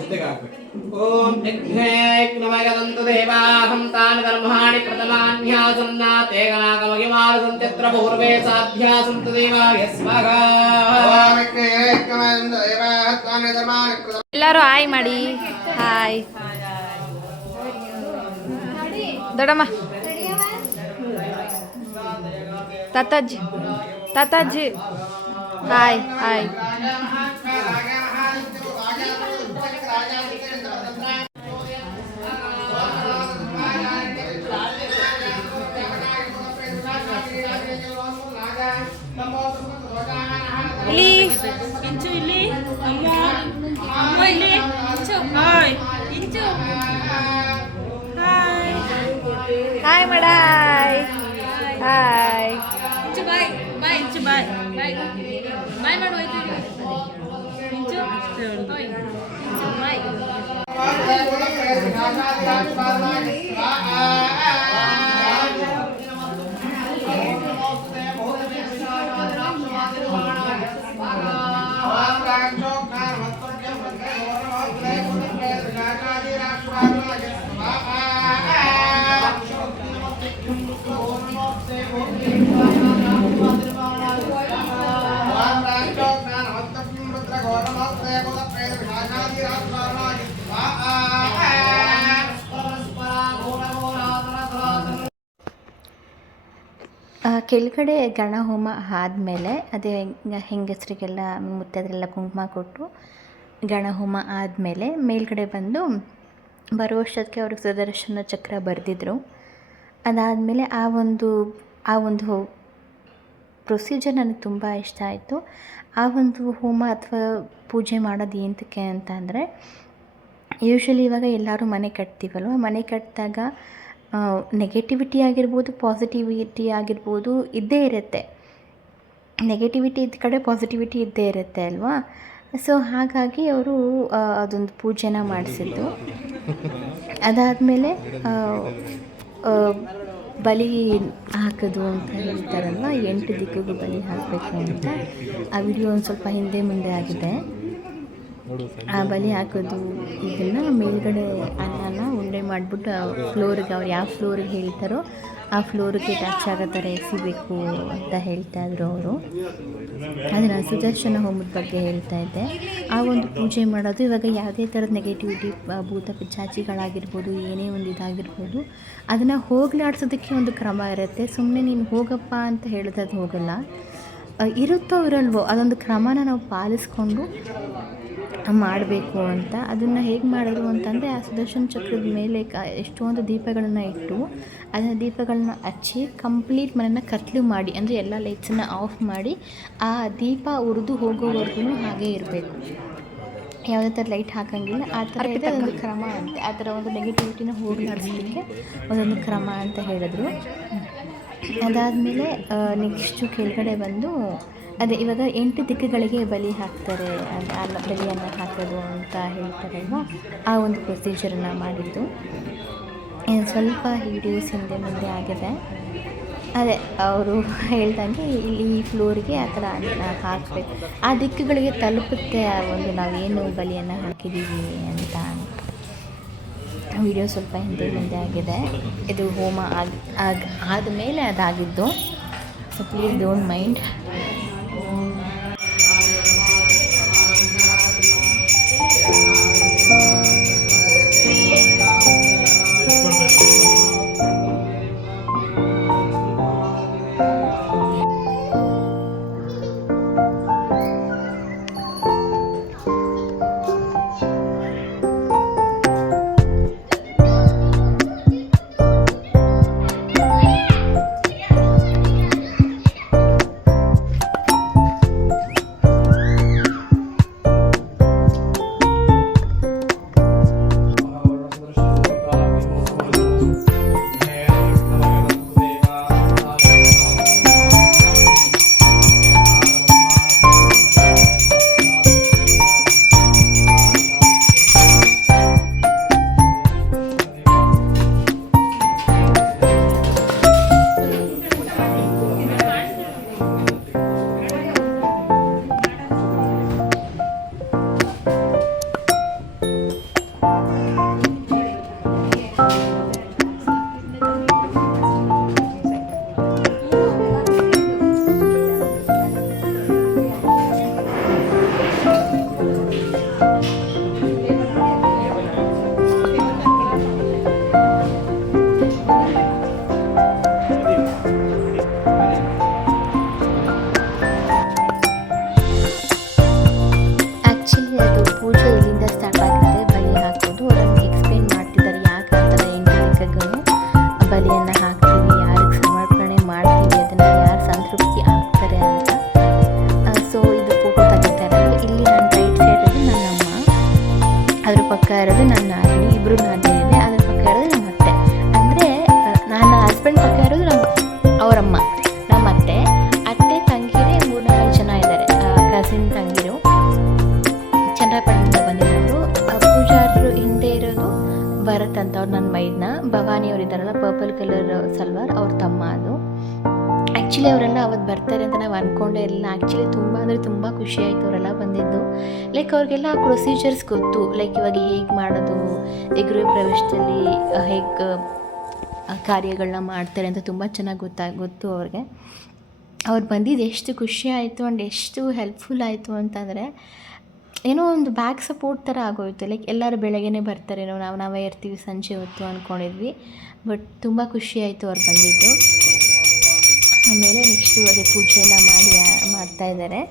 ಜೊತೆಗೆ ಹಾಕ್ಬೇಕು. ಓಂ ಯಜ್ಞೇಕ್ನಮಯದಂತು ದೇವಾಹಂ ತಾನಿ ಕರ್ಮಾಣಿ ಪ್ರಥಮಾನ್ಯಾಸನ್ನಾತೆ ಗಣಾಕಮಗಿಮಾರಸಂತ್ಯತ್ರ ಪೂರ್ವೇ ಸಾಧ್ಯಾಸಂತು ದೇವಾಯ ಸ್ವಾಹಾ. ॐ यज्ञेकमयं देवाः तानि धर्माणि कृतं. ಎಲ್ಲರೂ ಹಾಯ್ ಮಾಡಿ. ಹಾಯ್ ದೊಡ್ಡಮ್ಮ, ತಾತಾಜಿ, ತಾತಾಜಿ ಹಾಯ್ ಹಾಯ್. ಇಲ್ಲಿ ಇಂಚು ಇಲ್ಲಿ ಅಮ್ಮ ಅಮ್ಮ ಇಲ್ಲಿ ಇಂಚು ಹಾಯ್ ಇಂಚು ಹಾಯ್ ಹಾಯ್ ಮಾಡಾಯ್. ಹಾಯ್ ಇಂಚು ಬಾಯ್ ಬಾಯ್ ಇಂಚು ಬಾಯ್ ಬಾಯ್ ಬಾಯ್ ಮಾಡು ಹೋಯ್ತು ಇಂಚು ಹಾಯ್ ಇಂಚು ಬಾಯ್. ಕೆಳಗಡೆ ಗಣ ಹೋಮ ಆದಮೇಲೆ ಅದೇ ಹೆಂಗಸರಿಗೆಲ್ಲ ಮುತ್ತೈದರೆಲ್ಲ ಕುಂಕುಮ ಕೊಟ್ಟು ಗಣ ಹೋಮ ಆದಮೇಲೆ ಮೇಲ್ಗಡೆ ಬಂದು ಬರುವಷ್ಟಕ್ಕೆ ಅವ್ರಿಗೆ ಸುದರ್ಶನ ಚಕ್ರ ಬರೆದಿದ್ರು. ಅದಾದಮೇಲೆ ಆ ಒಂದು ಪ್ರೊಸೀಜರ್ ನನಗೆ ತುಂಬ ಇಷ್ಟ ಆಯಿತು. ಆ ಒಂದು ಹೋಮ ಅಥವಾ ಪೂಜೆ ಮಾಡೋದು ಏನಕ್ಕೆ ಅಂತ ಅಂದರೆ, ಯೂಶ್ವಲಿ ಇವಾಗ ಎಲ್ಲರೂ ಮನೆ ಕಟ್ತೀವಲ್ವ, ಮನೆ ಕಟ್ಟಿದಾಗ ನೆಗೆಟಿವಿಟಿ ಆಗಿರ್ಬೋದು, ಪಾಸಿಟಿವಿಟಿ ಆಗಿರ್ಬೋದು ಇದ್ದೇ ಇರುತ್ತೆ. ನೆಗೆಟಿವಿಟಿ ಇದ್ದ ಕಡೆ ಪಾಸಿಟಿವಿಟಿ ಇದ್ದೇ ಇರುತ್ತೆ ಅಲ್ವಾ. ಸೊ ಹಾಗಾಗಿ ಅವರು ಅದೊಂದು ಪೂಜೆನ ಮಾಡಿಸಿದ್ದು. ಅದಾದಮೇಲೆ ಬಲಿ ಹಾಕೋದು ಅಂತ ಹೇಳ್ತಾರಲ್ವ, 8 ದಿಕ್ಕಿಗೂ ಬಲಿ ಹಾಕಬೇಕು ಅಂತ. ಆ ವಿಡಿಯೋ ಒಂದು ಸ್ವಲ್ಪ ಹಿಂದೆ ಮುಂದೆ ಆಗಿದೆ. ಆ ಬಲಿ ಹಾಕೋದು ಇದನ್ನು ಮೇಲ್ಗಡೆ ಅನ್ನನ ಉಂಡೆ ಮಾಡಿಬಿಟ್ಟು ಫ್ಲೋರಿಗೆ, ಅವ್ರು ಯಾವ ಫ್ಲೋರಿಗೆ ಹೇಳ್ತಾರೋ ಆ ಫ್ಲೋರಿಗೆ ಟಚ್ ಆಗೋ ಥರ ಎಸಿಬೇಕು ಅಂತ ಹೇಳ್ತಾಯಿದ್ರು ಅವರು. ಅದು ನಾನು ಸುದರ್ಶನ ಹೋಮದ ಬಗ್ಗೆ ಹೇಳ್ತಾ ಇದ್ದೆ. ಆ ಒಂದು ಪೂಜೆ ಮಾಡೋದು ಇವಾಗ ಯಾವುದೇ ಥರದ ನೆಗೆಟಿವಿಟಿ, ಭೂತ ಪಿಚಾಚಿಗಳಾಗಿರ್ಬೋದು, ಏನೇ ಒಂದು ಇದಾಗಿರ್ಬೋದು, ಅದನ್ನು ಹೋಗಲಾಡ್ಸೋದಕ್ಕೆ ಒಂದು ಕ್ರಮ ಇರುತ್ತೆ. ಸುಮ್ಮನೆ ನೀನು ಹೋಗಪ್ಪ ಅಂತ ಹೇಳಿದ್ರೆ ಅದು ಹೋಗಲ್ಲ. ಇರುತ್ತೋ ಇರಲ್ವೋ ಅದೊಂದು ಕ್ರಮನ ನಾವು ಪಾಲಿಸ್ಕೊಂಡು ಮಾಡಬೇಕು ಅಂತ. ಅದನ್ನು ಹೇಗೆ ಮಾಡೋದು ಅಂತಂದರೆ, ಆ ಸುದರ್ಶನ ಚಕ್ರದ ಮೇಲೆ ಎಷ್ಟೊಂದು ದೀಪಗಳನ್ನು ಇಟ್ಟು ಅದನ್ನು ದೀಪಗಳನ್ನ ಹಚ್ಚಿ ಕಂಪ್ಲೀಟ್ ಮನೆಯನ್ನು ಕತ್ಲು ಮಾಡಿ, ಅಂದರೆ ಎಲ್ಲ ಲೈಟ್ಸನ್ನು ಆಫ್ ಮಾಡಿ ಆ ದೀಪ ಉರಿದು ಹೋಗೋವರೆಗೂ ಹಾಗೇ ಇರಬೇಕು. ಯಾವುದೇ ಥರ ಲೈಟ್ ಹಾಕೋಂಗಿಲ್ಲ. ಆ ಥರ ಇದೆ ಒಂದು ಕ್ರಮ ಅಂತೆ. ಆ ಥರ ಒಂದು ನೆಗೆಟಿವಿಟಿನ ಹೋಗಲಾಡಿಸಲಿಕ್ಕೆ ಒಂದೊಂದು ಕ್ರಮ ಅಂತ ಹೇಳಿದ್ರು. ಅದಾದಮೇಲೆ ನೆಕ್ಸ್ಟು ಕೆಳಗಡೆ ಬಂದು ಅದೇ ಇವಾಗ 8 ದಿಕ್ಕುಗಳಿಗೆ ಬಲಿ ಹಾಕ್ತಾರೆ, ಅಲ್ಲ ಬಲಿಯನ್ನು ಹಾಕೋದು ಅಂತ ಹೇಳ್ತಾರಲ್ವ, ಆ ಒಂದು ಪ್ರೊಸೀಜರನ್ನು ಮಾಡಿದ್ದು. ಸ್ವಲ್ಪ ವೀಡಿಯೋಸ್ ಹಿಂದೆ ಮುಂದೆ ಆಗಿದೆ. ಅದೇ ಅವರು ಹೇಳ್ದಂಗೆ ಇಲ್ಲಿ ಈ ಫ್ಲೋರಿಗೆ ಆ ಥರ ಹಾಕಬೇಕು, ಆ ದಿಕ್ಕುಗಳಿಗೆ ತಲುಪುತ್ತೆ ಆ ಒಂದು ನಾವೇನು ಬಲಿಯನ್ನು ಹಾಕಿದ್ದೀವಿ ಅಂತ. ವಿಡಿಯೋ ಸ್ವಲ್ಪ ಹಿಂದೆ ಮುಂದೆ ಆಗಿದೆ. ಇದು ಹೋಮ ಆದಮೇಲೆ ಅದಾಗಿದ್ದು. So please don't mind. ಅಂತ ಅವ್ರು ನನ್ನ ಮೈದ್ನ. ಭವಾನಿ ಅವ್ರು ಇದ್ದಾರಲ್ಲ ಪರ್ಪಲ್ ಕಲರ್ ಸಲ್ವಾರ್, ಅವ್ರ ತಮ್ಮ ಅದು. ಆ್ಯಕ್ಚುಲಿ ಅವರೆಲ್ಲ ಅವತ್ತು ಬರ್ತಾರೆ ಅಂತ ನಾವು ಅಂದ್ಕೊಂಡೇ ಇರಲಿಲ್ಲ. ಆ್ಯಕ್ಚುಲಿ ತುಂಬ ಅಂದರೆ ತುಂಬ ಖುಷಿ ಆಯಿತು ಅವರೆಲ್ಲ ಬಂದಿದ್ದು. ಲೈಕ್ ಅವ್ರಿಗೆಲ್ಲ ಪ್ರೊಸೀಜರ್ಸ್ ಗೊತ್ತು, ಲೈಕ್ ಇವಾಗ ಹೇಗೆ ಮಾಡೋದು, ಈ ಗೃಹ ಪ್ರವೇಶದಲ್ಲಿ ಹೇಗೆ ಕಾರ್ಯಗಳನ್ನ ಮಾಡ್ತಾರೆ ಅಂತ ತುಂಬ ಚೆನ್ನಾಗಿ ಗೊತ್ತು ಅವ್ರಿಗೆ. ಅವ್ರು ಬಂದಿದ್ದು ಎಷ್ಟು ಖುಷಿ ಆಯಿತು ಆ್ಯಂಡ್ ಎಷ್ಟು ಹೆಲ್ಪ್ಫುಲ್ ಆಯಿತು ಅಂತಂದರೆ, ಏನೋ ಒಂದು ಬ್ಯಾಕ್ ಸಪೋರ್ಟ್ ಥರ ಆಗೋಯಿತು. ಲೈಕ್ ಎಲ್ಲರೂ ಬೆಳಗ್ಗೆನೇ ಬರ್ತಾರೇನೋ, ನಾವೇ ಇರ್ತೀವಿ ಸಂಜೆ ಹೊತ್ತು ಅಂದ್ಕೊಂಡಿದ್ವಿ. ಬಟ್ ತುಂಬ ಖುಷಿ ಆಯಿತು ಅವ್ರು ಬಂದಿದ್ದು. ಆಮೇಲೆ ನೆಕ್ಸ್ಟು ಅದೇ ಪೂಜೆ ಎಲ್ಲ ಮಾಡ್ತಾಯಿದ್ದಾರೆ.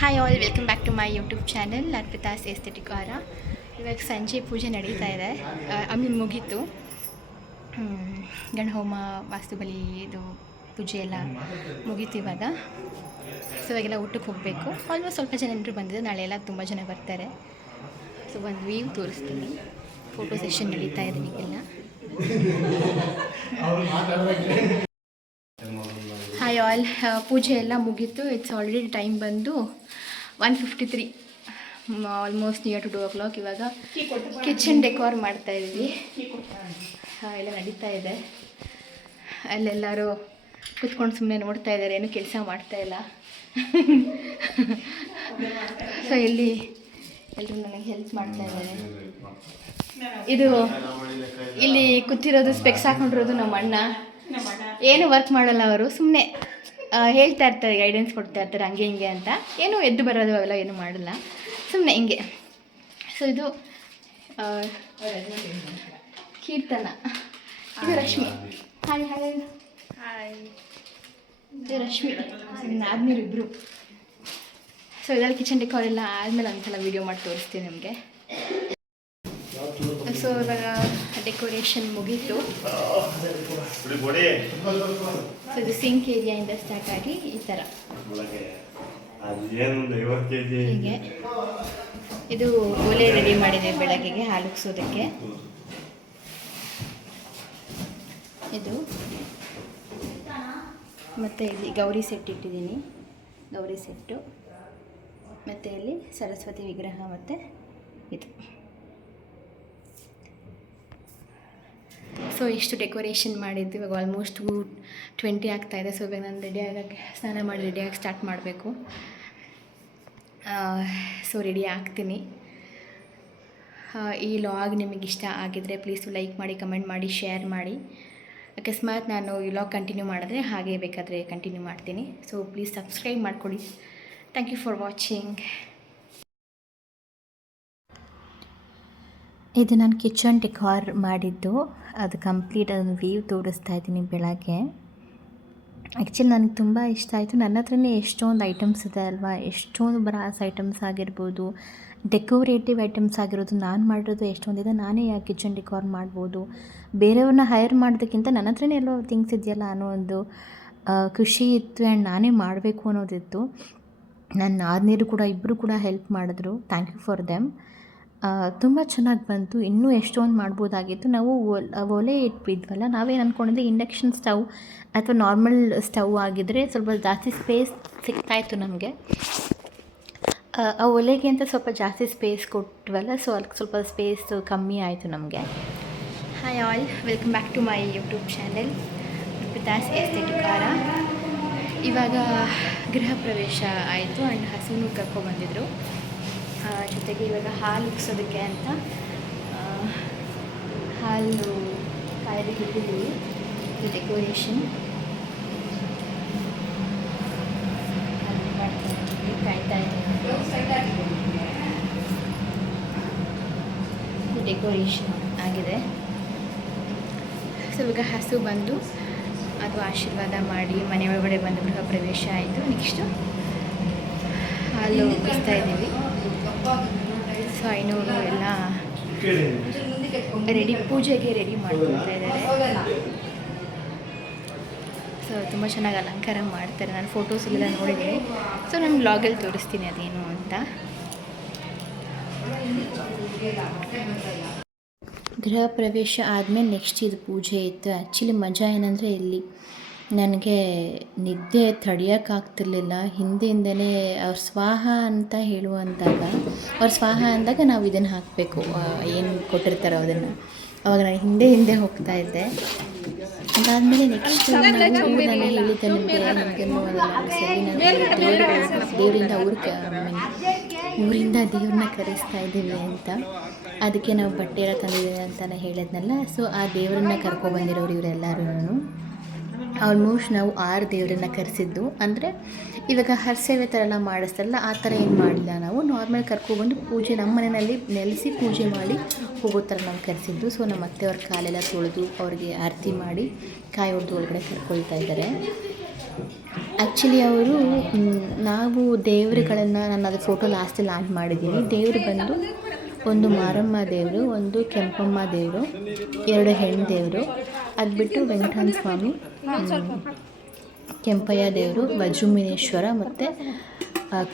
Hi all, welcome back to my YouTube channel Arpita's aesthetic ಆರ. ಇವಾಗ ಸಂಜೆ ಪೂಜೆ ನಡೀತಾ ಇದೆ. ಮುಗೀತು. ಗಣ ಹೋಮ, ವಾಸ್ತುಬಲಿ, ಇದು ಪೂಜೆ ಎಲ್ಲ ಮುಗೀತು ಇವಾಗ. ಸೊ ಇವಾಗೆಲ್ಲ ಊಟಕ್ಕೆ ಹೋಗಬೇಕು. ಆಲ್ಮೋಸ್ಟ್ ಸ್ವಲ್ಪ ಜನರು ಬಂದಿದೆ, ನಾಳೆ ಎಲ್ಲ ತುಂಬ ಜನ ಬರ್ತಾರೆ. ಸೊ ಒಂದು ವ್ಯೂ ತೋರಿಸ್ತೀನಿ. ಫೋಟೋ ಸೆಷನ್ ನಡೀತಾ ಇದೆ ಈಗೆಲ್ಲ. ಹಾಯ್ ಆಲ್, ಪೂಜೆ ಎಲ್ಲ ಮುಗೀತು. ಇಟ್ಸ್ ಆಲ್ರೆಡಿ ಟೈಮ್ ಬಂದು 1:53, ಆಲ್ಮೋಸ್ಟ್ ನಿಯರ್ ಟು 2 o'clock. ಇವಾಗ ಕಿಚನ್ ಡೆಕೋರ್ ಮಾಡ್ತಾಯಿದ್ವಿ. ಎಲ್ಲ ನಡೀತಾ ಇದೆ. ಅಲ್ಲೆಲ್ಲರೂ ಕೂತ್ಕೊಂಡು ಸುಮ್ಮನೆ ನೋಡ್ತಾ ಇದ್ದಾರೆ, ಏನೂ ಕೆಲಸ ಮಾಡ್ತಾಯಿಲ್ಲ. ಸೊ ಇಲ್ಲಿ ಎಲ್ಲರೂ ನನಗೆ ಹೆಲ್ಪ್ ಮಾಡ್ತಾ ಇದ್ದಾರೆ. ಇದು ಇಲ್ಲಿ ಕೂತಿರೋದು, ಸ್ಪೆಕ್ಸ್ ಹಾಕೊಂಡಿರೋದು ನಮ್ಮ ಅಣ್ಣ. ಏನು ವರ್ಕ್ ಮಾಡಲ್ಲ ಅವರು, ಸುಮ್ಮನೆ ಹೇಳ್ತಾ ಇರ್ತಾರೆ, ಗೈಡೆನ್ಸ್ ಕೊಡ್ತಾ ಇರ್ತಾರೆ ಹಂಗೆ ಹಿಂಗೆ ಅಂತ. ಏನು ಎದ್ದು ಬರೋದು ಅವೆಲ್ಲ ಏನು ಮಾಡಲ್ಲ, ಸುಮ್ಮನೆ ಹಿಂಗೆ. ಸೊ ಇದು ಕೀರ್ತನ, ಇದು ರಶ್ಮಿ. ಹಾಯ್ ಹಾಯ್ ಹಾಯ್, ಇದು ರಶ್ಮಿ, ಆದ್ಮೇಲೆ ಇಬ್ಬರು. ಸೊ ಇದೆಲ್ಲ ಕಿಚನ್ ಡೆಕೋರ್ ಎಲ್ಲ ಆದಮೇಲೆ ಒಂದ್ಸಲ ವೀಡಿಯೋ ಮಾಡಿ ತೋರಿಸ್ತೀನಿ ನಿಮಗೆ. ಸೊ ಇವಾಗ ಡೆಕೋರೇಷನ್ ಮುಗೀತು. ಸೊ ಇದು ಸಿಂಕ್ ಏರಿಯಾಯಿಂದ ಸ್ಟಾರ್ಟ್ ಆಗಿ ಈ ಥರ ಹೀಗೆ. ಇದು ಒಲೆ ರೆಡಿ ಮಾಡಿದೆ ಬೆಳಗ್ಗೆಗೆ ಹಾಲು ಉಗ್ಸೋದಕ್ಕೆ. ಇದು ಮತ್ತು ಇಲ್ಲಿ ಗೌರಿ ಸೆಟ್ ಇಟ್ಟಿದ್ದೀನಿ, ಗೌರಿ ಸೆಟ್ಟು. ಮತ್ತು ಇಲ್ಲಿ ಸರಸ್ವತಿ ವಿಗ್ರಹ ಮತ್ತು ಇದು. ಸೊ ಇಷ್ಟು ಡೆಕೋರೇಷನ್ ಮಾಡಿದ್ದು. ಇವಾಗ ಆಲ್ಮೋಸ್ಟ್ 2:20 ಆಗ್ತಾಯಿದೆ. ಸೊ ಇವಾಗ ನಾನು ರೆಡಿಯಾಗಕ್ಕೆ, ಸ್ನಾನ ಮಾಡಿ ರೆಡಿಯಾಗಿ ಸ್ಟಾರ್ಟ್ ಮಾಡಬೇಕು. ಸೊ ರೆಡಿ ಆಗ್ತೀನಿ. ಈ ಲಾಗ್ ನಿಮಗೆ ಇಷ್ಟ ಆಗಿದರೆ ಪ್ಲೀಸ್ ಲೈಕ್ ಮಾಡಿ, ಕಮೆಂಟ್ ಮಾಡಿ, ಶೇರ್ ಮಾಡಿ. ಅಕಸ್ಮಾತ್ ನಾನು ಈ ಲಾಗ್ ಕಂಟಿನ್ಯೂ ಮಾಡಿದ್ರೆ ಹಾಗೆ ಬೇಕಾದರೆ ಕಂಟಿನ್ಯೂ ಮಾಡ್ತೀನಿ. ಸೊ ಪ್ಲೀಸ್ ಸಬ್ಸ್ಕ್ರೈಬ್ ಮಾಡ್ಕೊಳ್ಳಿ. Thank you for watching. ಇದು ನಾನು ಕಿಚನ್ ಡೆಕೋರ್ ಮಾಡಿದ್ದು, ಅದು ಕಂಪ್ಲೀಟ್ ಅದನ್ನು ವ್ಯೂ ತೋರಿಸ್ತಾ ಇದ್ದೀನಿ ಬೆಳಗ್ಗೆ. ಆ್ಯಕ್ಚುಲಿ ನನಗೆ ತುಂಬ ಇಷ್ಟ ಆಯಿತು. ನನ್ನ ಹತ್ರನೇ ಎಷ್ಟೊಂದು ಐಟಮ್ಸ್ ಇದೆ ಅಲ್ವಾ, ಎಷ್ಟೊಂದು ಬ್ರಾಸ್ ಐಟಮ್ಸ್ ಆಗಿರ್ಬೋದು, ಡೆಕೋರೇಟಿವ್ ಐಟಮ್ಸ್ ಆಗಿರೋದು. ನಾನು ಮಾಡಿರೋದು ಎಷ್ಟೊಂದಿದೆ, ನಾನೇ ಯಾಕೆ ಕಿಚನ್ ಡೆಕೋರ್ ಮಾಡ್ಬೋದು. ಬೇರೆಯವ್ರನ್ನ ಹೈರ್ ಮಾಡೋದಕ್ಕಿಂತ ನನ್ನ ಹತ್ರನೇ ಎಲ್ಲೋ ಥಿಂಗ್ಸ್ ಇದೆಯಲ್ಲ ಅನ್ನೋ ಒಂದು ಖುಷಿ ಇತ್ತು. ಆ್ಯಂಡ್ ನಾನೇ ಮಾಡಬೇಕು ಅನ್ನೋದಿತ್ತು. ನನ್ನ ಆದ್ನೀರು ಕೂಡ ಇಬ್ಬರು ಕೂಡ ಹೆಲ್ಪ್ ಮಾಡಿದ್ರು. Thank you for them. ತುಂಬ ಚೆನ್ನಾಗಿ ಬಂತು. ಇನ್ನೂ ಎಷ್ಟೊಂದು ಮಾಡ್ಬೋದಾಗಿತ್ತು. ನಾವು ಒಲೆ ಇಟ್ಬಿದ್ವಲ್ಲ, ನಾವೇನು ಅಂದ್ಕೊಂಡಿದ್ದೆ ಇಂಡಕ್ಷನ್ ಸ್ಟವ್ ಅಥವಾ ನಾರ್ಮಲ್ ಸ್ಟವ್ ಆಗಿದ್ದರೆ ಸ್ವಲ್ಪ ಜಾಸ್ತಿ ಸ್ಪೇಸ್ ಸಿಗ್ತಾಯಿತ್ತು ನಮಗೆ. ಆ ಒಲೆಗೆ ಅಂತ ಸ್ವಲ್ಪ ಜಾಸ್ತಿ ಸ್ಪೇಸ್ ಕೊಟ್ವಲ್ಲ, ಸೊ ಅದಕ್ಕೆ ಸ್ವಲ್ಪ ಸ್ಪೇಸ್ ಕಮ್ಮಿ ಆಯಿತು ನಮಗೆ. Hi all, welcome back to my YouTube channel Arpita's aesthetic. ಇವಾಗ ಗೃಹ ಪ್ರವೇಶ ಆಯಿತು ಆ್ಯಂಡ್ ಹಸುನು ಕರ್ಕೊಬಂದಿದ್ರು. ಜೊತೆಗೆ ಇವಾಗ ಹಾಲು ಉಗ್ಸೋದಕ್ಕೆ ಅಂತ ಹಾಲು ಕಾಯ್ದಕ್ಕೆ ಇಟ್ಟಿದ್ದೀವಿ. ಇದು ಡೆಕೋರೇಷನ್ ಕಾಯ್ತಾ ಇದ್ದೀವಿ. ಡೆಕೋರೇಷನ್ ಆಗಿದೆ. ಸೊ ಇವಾಗ ಹಸು ಬಂದು ಅದು ಆಶೀರ್ವಾದ ಮಾಡಿ ಮನೆ ಒಳಗಡೆ ಬಂದು ಗೃಹ ಪ್ರವೇಶ ಆಯಿತು. ನೆಕ್ಸ್ಟು ಹಾಲು ಉಗಿಸ್ತಾ ಇದ್ದೀವಿ. ಸೊ ಐನೂರು ಎಲ್ಲ ರೆಡಿ, ಪೂಜೆಗೆ ರೆಡಿ ಮಾಡ್ಕೊಳ್ತಾ ಇದ್ದಾರೆ. ಸೊ ತುಂಬ ಚೆನ್ನಾಗಿ ಅಲಂಕಾರ ಮಾಡ್ತಾರೆ. ನಾನು ಫೋಟೋಸಲ್ಲೆಲ್ಲ ನೋಡಿದ್ದೀನಿ. ಸೊ ನಾನು ಬ್ಲಾಗಲ್ಲಿ ತೋರಿಸ್ತೀನಿ ಅದೇನು ಅಂತ. ಗೃಹ ಪ್ರವೇಶ ಆದಮೇಲೆ ನೆಕ್ಸ್ಟ್ ಇದು ಪೂಜೆ ಇತ್ತು. ಆ್ಯಕ್ಚುಲಿ ಮಜಾ ಏನಂದರೆ ಇಲ್ಲಿ ನನಗೆ ನಿದ್ದೆ ತಡೆಯೋಕ್ಕಾಗ್ತಿರ್ಲಿಲ್ಲ. ಹಿಂದೆಯಿಂದನೇ ಅವ್ರು ಸ್ವಾಹ ಅಂತ ಹೇಳುವಂದಾಗ, ಅವ್ರು ಸ್ವಾಹ ಅಂದಾಗ ನಾವು ಇದನ್ನು ಹಾಕಬೇಕು, ಏನು ಕೊಟ್ಟಿರ್ತಾರೋ ಅದನ್ನು. ಅವಾಗ ನಾನು ಹಿಂದೆ ಹೋಗ್ತಾ ಇದ್ದೆ. ಅದಾದಮೇಲೆ ನೆಕ್ಸ್ಟ್ ನಾನು ಹೇಳಿದ್ದೆ ದೇವರಿಂದ ಊರಿಂದ ದೇವ್ರನ್ನ ಕರೆಸ್ತಾ ಇದ್ದೀವಿ ಅಂತ. ಅದಕ್ಕೆ ನಾವು ಬಟ್ಟೆ ಎಲ್ಲ ತಂದಿದ್ದೀವಿ ಅಂತ ಹೇಳಿದ್ನಲ್ಲ. ಸೊ ಆ ದೇವರನ್ನ ಕರ್ಕೊಬಂದಿರೋರು ಇವರೆಲ್ಲರೂ. ಆಲ್ಮೋಸ್ಟ್ ನಾವು 6 ದೇವರನ್ನ ಕರೆಸಿದ್ದು. ಅಂದರೆ ಇವಾಗ ಹರಸೇವೆ ಥರ ಎಲ್ಲ ಮಾಡಿಸ್ತಾರಲ್ಲ, ಆ ಥರ ಏನು ಮಾಡಲಿಲ್ಲ. ನಾವು ನಾರ್ಮಲ್ ಕರ್ಕೊಬಂದು ಪೂಜೆ ನಮ್ಮ ಮನೆಯಲ್ಲಿ ನೆಲೆಸಿ ಪೂಜೆ ಮಾಡಿ ಹೋಗೋ ಥರ ನಾವು ಕರೆಸಿದ್ದು. ಸೊ ನಮ್ಮ ಅತ್ತೆಯವ್ರ ಕಾಲೆಲ್ಲ ತೊಳೆದು ಅವ್ರಿಗೆ ಆರತಿ ಮಾಡಿ ಕಾಯಿ ಹೊಡೆದು ಒಳಗಡೆ ಕರ್ಕೊಳ್ತಾ ಇದ್ದಾರೆ. ಆ್ಯಕ್ಚುಲಿ ಅವರು ನಾವು ದೇವರುಗಳನ್ನು, ನಾನು ಅದು ಫೋಟೋ ಲಾಸ್ಟಲ್ಲಿ ಆ್ಯಡ್ ಮಾಡಿದ್ದೀನಿ. ದೇವರು ಬಂದು ಒಂದು ಮಾರಮ್ಮ ದೇವರು, ಒಂದು ಕೆಂಪಮ್ಮ ದೇವರು, 2 ಹೆಣ್ಣು ದೇವರು. ಅದು ಬಿಟ್ಟು ವೆಂಕಟರಮಣ ಸ್ವಾಮಿ, ಕೆಂಪಯ್ಯ ದೇವರು, ವಜ್ರಮುನೇಶ್ವರ ಮತ್ತು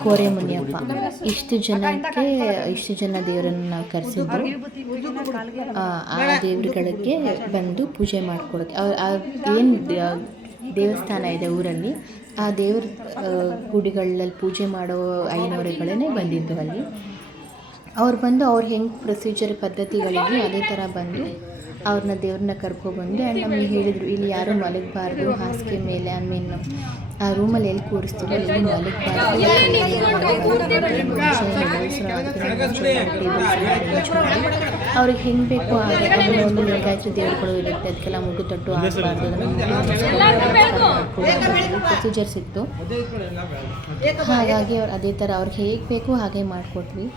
ಕೋರೆ ಮುನಿಯಪ್ಪ. ಇಷ್ಟು ಜನ ದೇವರನ್ನು ನಾವು ಕರೆಸಿದ್ದು. ಆ ದೇವರುಗಳಿಗೆ ಬಂದು ಪೂಜೆ ಮಾಡ್ಕೊಡೋಕ್ಕೆ ಏನು ದೇವಸ್ಥಾನ ಇದೆ ಊರಲ್ಲಿ, ಆ ದೇವ್ರ ಗುಡಿಗಳಲ್ಲಿ ಪೂಜೆ ಮಾಡೋ ಐನೋರುಗಳೇ ಬಂದಿದ್ದು ಅಲ್ಲಿ. ಅವ್ರು ಬಂದು ಅವ್ರು ಹೆಂಗೆ ಪ್ರೊಸೀಜರ್ ಪದ್ಧತಿಗಳಿವೆ ಅದೇ ಥರ ಬಂದು ಅವ್ರನ್ನ ದೇವ್ರನ್ನ ಕರ್ಕೊಬಂದು. ಆ್ಯಂಡ್ ನಮಗೆ ಹೇಳಿದರು, ಇಲ್ಲಿ ಯಾರೂ ಮಲಗಬಾರ್ದು ಹಾಸಿಗೆ ಮೇಲೆ, ಆ ರೂಮಲ್ಲಿ ಎಲ್ಲಿ ಕೂರಿಸ್ತೀವಿ ಅಲ್ಲಿ ಮಲಗಬಾರ್ದು. ಅವ್ರಿಗೆ ಹೆಂಗೆ ಬೇಕು ಹಾಗೆ ಒಂದು ಲಿಂಗಾಯತ ದೇವರುಗಳು ಇರುತ್ತೆ, ಅದಕ್ಕೆಲ್ಲ ಮುಗು ತೊಟ್ಟು ಆಗಬಾರ್ದು, ಪ್ರೊಸೀಜರ್ಸ್ ಇತ್ತು. ಹಾಗಾಗಿ ಅವ್ರು ಅದೇ ಥರ ಅವ್ರಿಗೆ ಹೇಗೆ ಬೇಕು ಹಾಗೆ ಮಾಡಿಕೊಟ್ವಿ.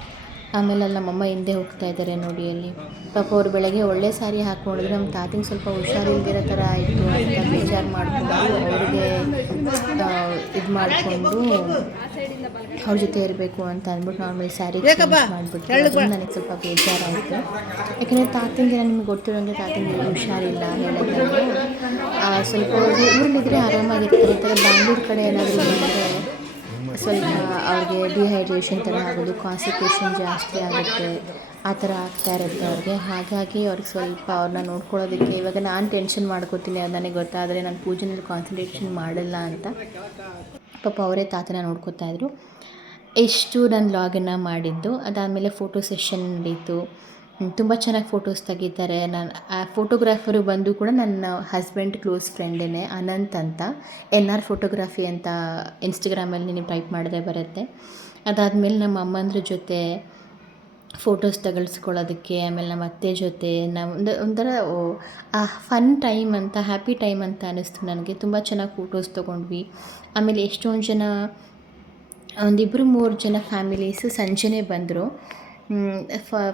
ಆಮೇಲೆ ಅಲ್ಲಿ ನಮ್ಮಮ್ಮ ಹಿಂದೆ ಹೋಗ್ತಾ ಇದ್ದಾರೆ ನೋಡಿ ಅಲ್ಲಿ. ಪಾಪ ಅವ್ರು ಬೆಳಗ್ಗೆ ಒಳ್ಳೆ ಸಾರಿ ಹಾಕ್ಕೊಂಡಿದ್ರು. ನಮ್ಮ ತಾತಿಗೆ ಸ್ವಲ್ಪ ಹುಷಾರಿಲ್ದಿರೋ ಥರ ಆಯಿತು ಅಂತ ಬೇಜಾರು ಮಾಡಿಕೊಂಡು ಅವ್ರಿಗೆ ಇದು ಮಾಡಿಕೊಂಡು ಅವ್ರ ಜೊತೆ ಇರಬೇಕು ಅಂತ ಅಂದ್ಬಿಟ್ಟು ನಾರ್ಮಲ್ ಸ್ಯಾರಿ ಚೇಂಜ್ ಮಾಡಿಬಿಟ್ಟು ಅದು ನನಗೆ ಸ್ವಲ್ಪ ಬೇಜಾರಾಯಿತು. ಯಾಕೆಂದರೆ ತಾತಿಂಗೆ ನಿಮ್ಗೆ ಗೊತ್ತಿರೋಂಗೆ ತಾತಿಂಗೆ ಹುಷಾರಿಲ್ಲ ಹೇಳಿದ್ರೆ ಸ್ವಲ್ಪ ಊರಲ್ಲಿದ್ದರೆ ಆರಾಮಾಗಿರ್ತಾರೆ. ಈ ಥರ ಬ್ಯಾಂಗ್ಳೂರು ಕಡೆ ಏನಾದರೂ ಬಂದರೆ ಸ್ವಲ್ಪ ಅವ್ರಿಗೆ ಡಿಹೈಡ್ರೇಷನ್ ಥರ ಆಗೋದು, ಕಾನ್ಸ್ಟಿಪೇಷನ್ ಜಾಸ್ತಿ ಆಗುತ್ತೆ, ಆ ಥರ ಆಗ್ತಾ ಇರುತ್ತೆ ಅವ್ರಿಗೆ. ಹಾಗಾಗಿ ಅವ್ರಿಗೆ ಸ್ವಲ್ಪ ಅವ್ರನ್ನ ನೋಡ್ಕೊಳ್ಳೋದಕ್ಕೆ ಇವಾಗ ನಾನು ಟೆನ್ಷನ್ ಮಾಡ್ಕೋತೀನಿ. ಅದು ನನಗೆ ಗೊತ್ತಾದರೆ ನಾನು ಪೂಜೆನಲ್ಲಿ ಕಾನ್ಸಂಟ್ರೇಷನ್ ಮಾಡಲ್ಲ ಅಂತ. ಪಾಪ ಅವರೇ ತಾತನ ನೋಡ್ಕೋತಾಯಿದ್ರು. ಎಷ್ಟು ನಾನು ಲಾಗನ್ನು ಮಾಡಿದ್ದು. ಅದಾದಮೇಲೆ ಫೋಟೋ ಸೆಷನ್ ನಡೀತು. ತುಂಬ ಚೆನ್ನಾಗಿ ಫೋಟೋಸ್ ತೆಗಿತಾರೆ. ನಾನು ಆ ಫೋಟೋಗ್ರಾಫರು ಬಂದು ಕೂಡ ನನ್ನ ಹಸ್ಬೆಂಡ್ ಕ್ಲೋಸ್ ಫ್ರೆಂಡೇ, ಅನಂತ್ ಅಂತ. NR ಫೋಟೋಗ್ರಫಿ ಅಂತ ಇನ್ಸ್ಟಾಗ್ರಾಮಲ್ಲಿ ನೀವು ಟೈಪ್ ಮಾಡಿದ್ರೆ ಬರುತ್ತೆ. ಅದಾದಮೇಲೆ ನಮ್ಮ ಅಮ್ಮಂದ್ರ ಜೊತೆ ಫೋಟೋಸ್ ತೆಗೆಸ್ಕೊಳ್ಳೋದಕ್ಕೆ. ಆಮೇಲೆ ನಮ್ಮ ಅತ್ತೆ ಜೊತೆ ನಾವು ಒಂಥರ ಫನ್ ಟೈಮ್ ಅಂತ, ಹ್ಯಾಪಿ ಟೈಮ್ ಅಂತ ಅನ್ನಿಸ್ತು ನನಗೆ. ತುಂಬ ಚೆನ್ನಾಗಿ ಫೋಟೋಸ್ ತೊಗೊಂಡ್ವಿ. ಆಮೇಲೆ ಎಷ್ಟೊಂದು ಜನ, 1-3 ಜನ ಫ್ಯಾಮಿಲೀಸು ಸಂಜೆನೇ ಬಂದರು.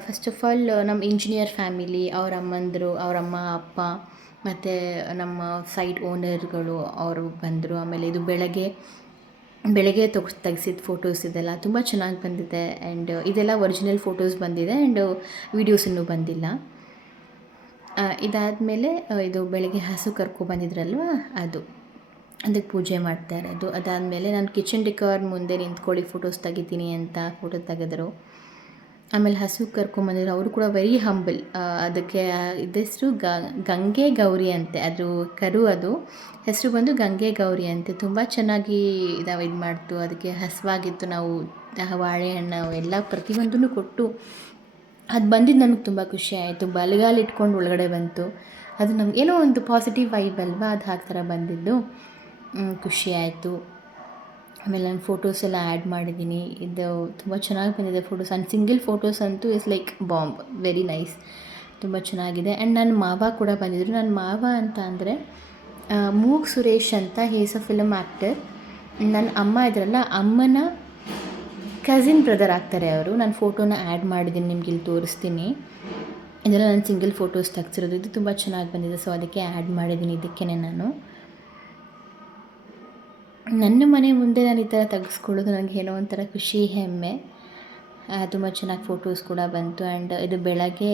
ಫಸ್ಟ್ ಆಫ್ ಆಲ್ ನಮ್ಮ ಇಂಜಿನಿಯರ್ ಫ್ಯಾಮಿಲಿ, ಅವ್ರ ಅಮ್ಮಂದರು, ಅವ್ರ ಅಮ್ಮ ಅಪ್ಪ ಮತ್ತು ನಮ್ಮ ಸೈಟ್ ಓನರ್ಗಳು ಅವರು ಬಂದರು. ಆಮೇಲೆ ಇದು ಬೆಳಗ್ಗೆ ತೆಗ್ಸಿದ ಫೋಟೋಸ್ ಇದೆಲ್ಲ ತುಂಬ ಚೆನ್ನಾಗಿ ಬಂದಿದೆ. ಆ್ಯಂಡ್ ಇದೆಲ್ಲ ಒರಿಜಿನಲ್ ಫೋಟೋಸ್ ಬಂದಿದೆ ಆ್ಯಂಡ್ ವೀಡಿಯೋಸ್ ಇನ್ನೂ ಬಂದಿಲ್ಲ. ಇದಾದಮೇಲೆ ಇದು ಬೆಳಗ್ಗೆ ಹಸು ಕರ್ಕೊಬಂದಿದ್ರಲ್ವ, ಅದಕ್ಕೆ ಪೂಜೆ ಮಾಡ್ತಾ ಇರೋದು. ಅದಾದಮೇಲೆ ನಾನು ಕಿಚನ್ ಡೆಕೋರ್ ಮುಂದೆ ನಿಂತ್ಕೊಳ್ಳಿ ಫೋಟೋಸ್ ತೆಗಿತೀನಿ ಅಂತ ಫೋಟೋ ತೆಗೆದರು. ಆಮೇಲೆ ಹಸು ಕರ್ಕೊಂಬಂದಿದ್ರು, ಅವರು ಕೂಡ ವೆರಿ ಹಂಬಲ್. ಅದಕ್ಕೆ ಇದೆಷ್ಟು ಗಂಗೆ ಗೌರಿ ಅಂತೆ, ಅದು ಕರು, ಅದು ಹೆಸರು ಬಂದು ಗಂಗೆ ಗೌರಿ ಅಂತೆ. ತುಂಬ ಚೆನ್ನಾಗಿ ನಾವು ಇದು ಮಾಡ್ತು. ಅದಕ್ಕೆ ಹಸುವಾಗಿತ್ತು. ನಾವು ಬಾಳೆಹಣ್ಣು ಎಲ್ಲ ಪ್ರತಿಯೊಂದನ್ನು ಕೊಟ್ಟು ಅದು ಬಂದಿದ್ದು ನಮಗೆ ತುಂಬ ಖುಷಿ ಆಯಿತು. ಬಲಗಾಲು ಇಟ್ಕೊಂಡು ಒಳಗಡೆ ಬಂತು. ಅದು ನಮ್ಗೆ ಏನೋ ಒಂದು ಪಾಸಿಟಿವ್ ವೈಬ್ ಅಲ್ವಾ, ಅದು ಆ ಥರ ಬಂದಿದ್ದು ಖುಷಿ ಆಯಿತು. ಆಮೇಲೆ ನಾನು ಫೋಟೋಸ್ ಎಲ್ಲ ಆ್ಯಡ್ ಮಾಡಿದ್ದೀನಿ. ಇದು ತುಂಬ ಚೆನ್ನಾಗಿ ಬಂದಿದೆ ಫೋಟೋಸ್. ಆ್ಯಂಡ್ ಸಿಂಗಲ್ ಫೋಟೋಸ್ ಅಂತೂ is like bomb, very nice, ತುಂಬ ಚೆನ್ನಾಗಿದೆ. ಆ್ಯಂಡ್ ನನ್ನ ಮಾವ ಕೂಡ ಬಂದಿದ್ದರು. ನನ್ನ ಮಾವ ಅಂತ ಅಂದರೆ ಮೂಗ್ ಸುರೇಶ್ ಅಂತ, he is a film actor. ನನ್ನ ಅಮ್ಮ ಇದ್ರಲ್ಲ, ಅಮ್ಮನ ಕಸಿನ್ ಬ್ರದರ್ ಆಗ್ತಾರೆ ಅವರು. ನಾನು ಫೋಟೋನ ಆ್ಯಡ್ ಮಾಡಿದ್ದೀನಿ, ನಿಮ್ಗೆ ಇಲ್ಲಿ ತೋರಿಸ್ತೀನಿ. ಇದೆಲ್ಲ ನಾನು ಸಿಂಗಲ್ ಫೋಟೋಸ್ ತೆಗ್ಸಿರೋದು. ಇದು ತುಂಬ ಚೆನ್ನಾಗಿ ಬಂದಿದೆ, ಸೊ ಅದಕ್ಕೆ ಆ್ಯಡ್ ಮಾಡಿದ್ದೀನಿ. ಇದಕ್ಕೇ ನಾನು ನನ್ನ ಮನೆ ಮುಂದೆ ನಾನು ಈ ಥರ ತೆಗೆಸ್ಕೊಳ್ಳೋದು ನನಗೆ ಏನೋ ಒಂಥರ ಖುಷಿ, ಹೆಮ್ಮೆ. ತುಂಬ ಚೆನ್ನಾಗಿ ಫೋಟೋಸ್ ಕೂಡ ಬಂತು. ಆ್ಯಂಡ್ ಇದು ಬೆಳಗ್ಗೆ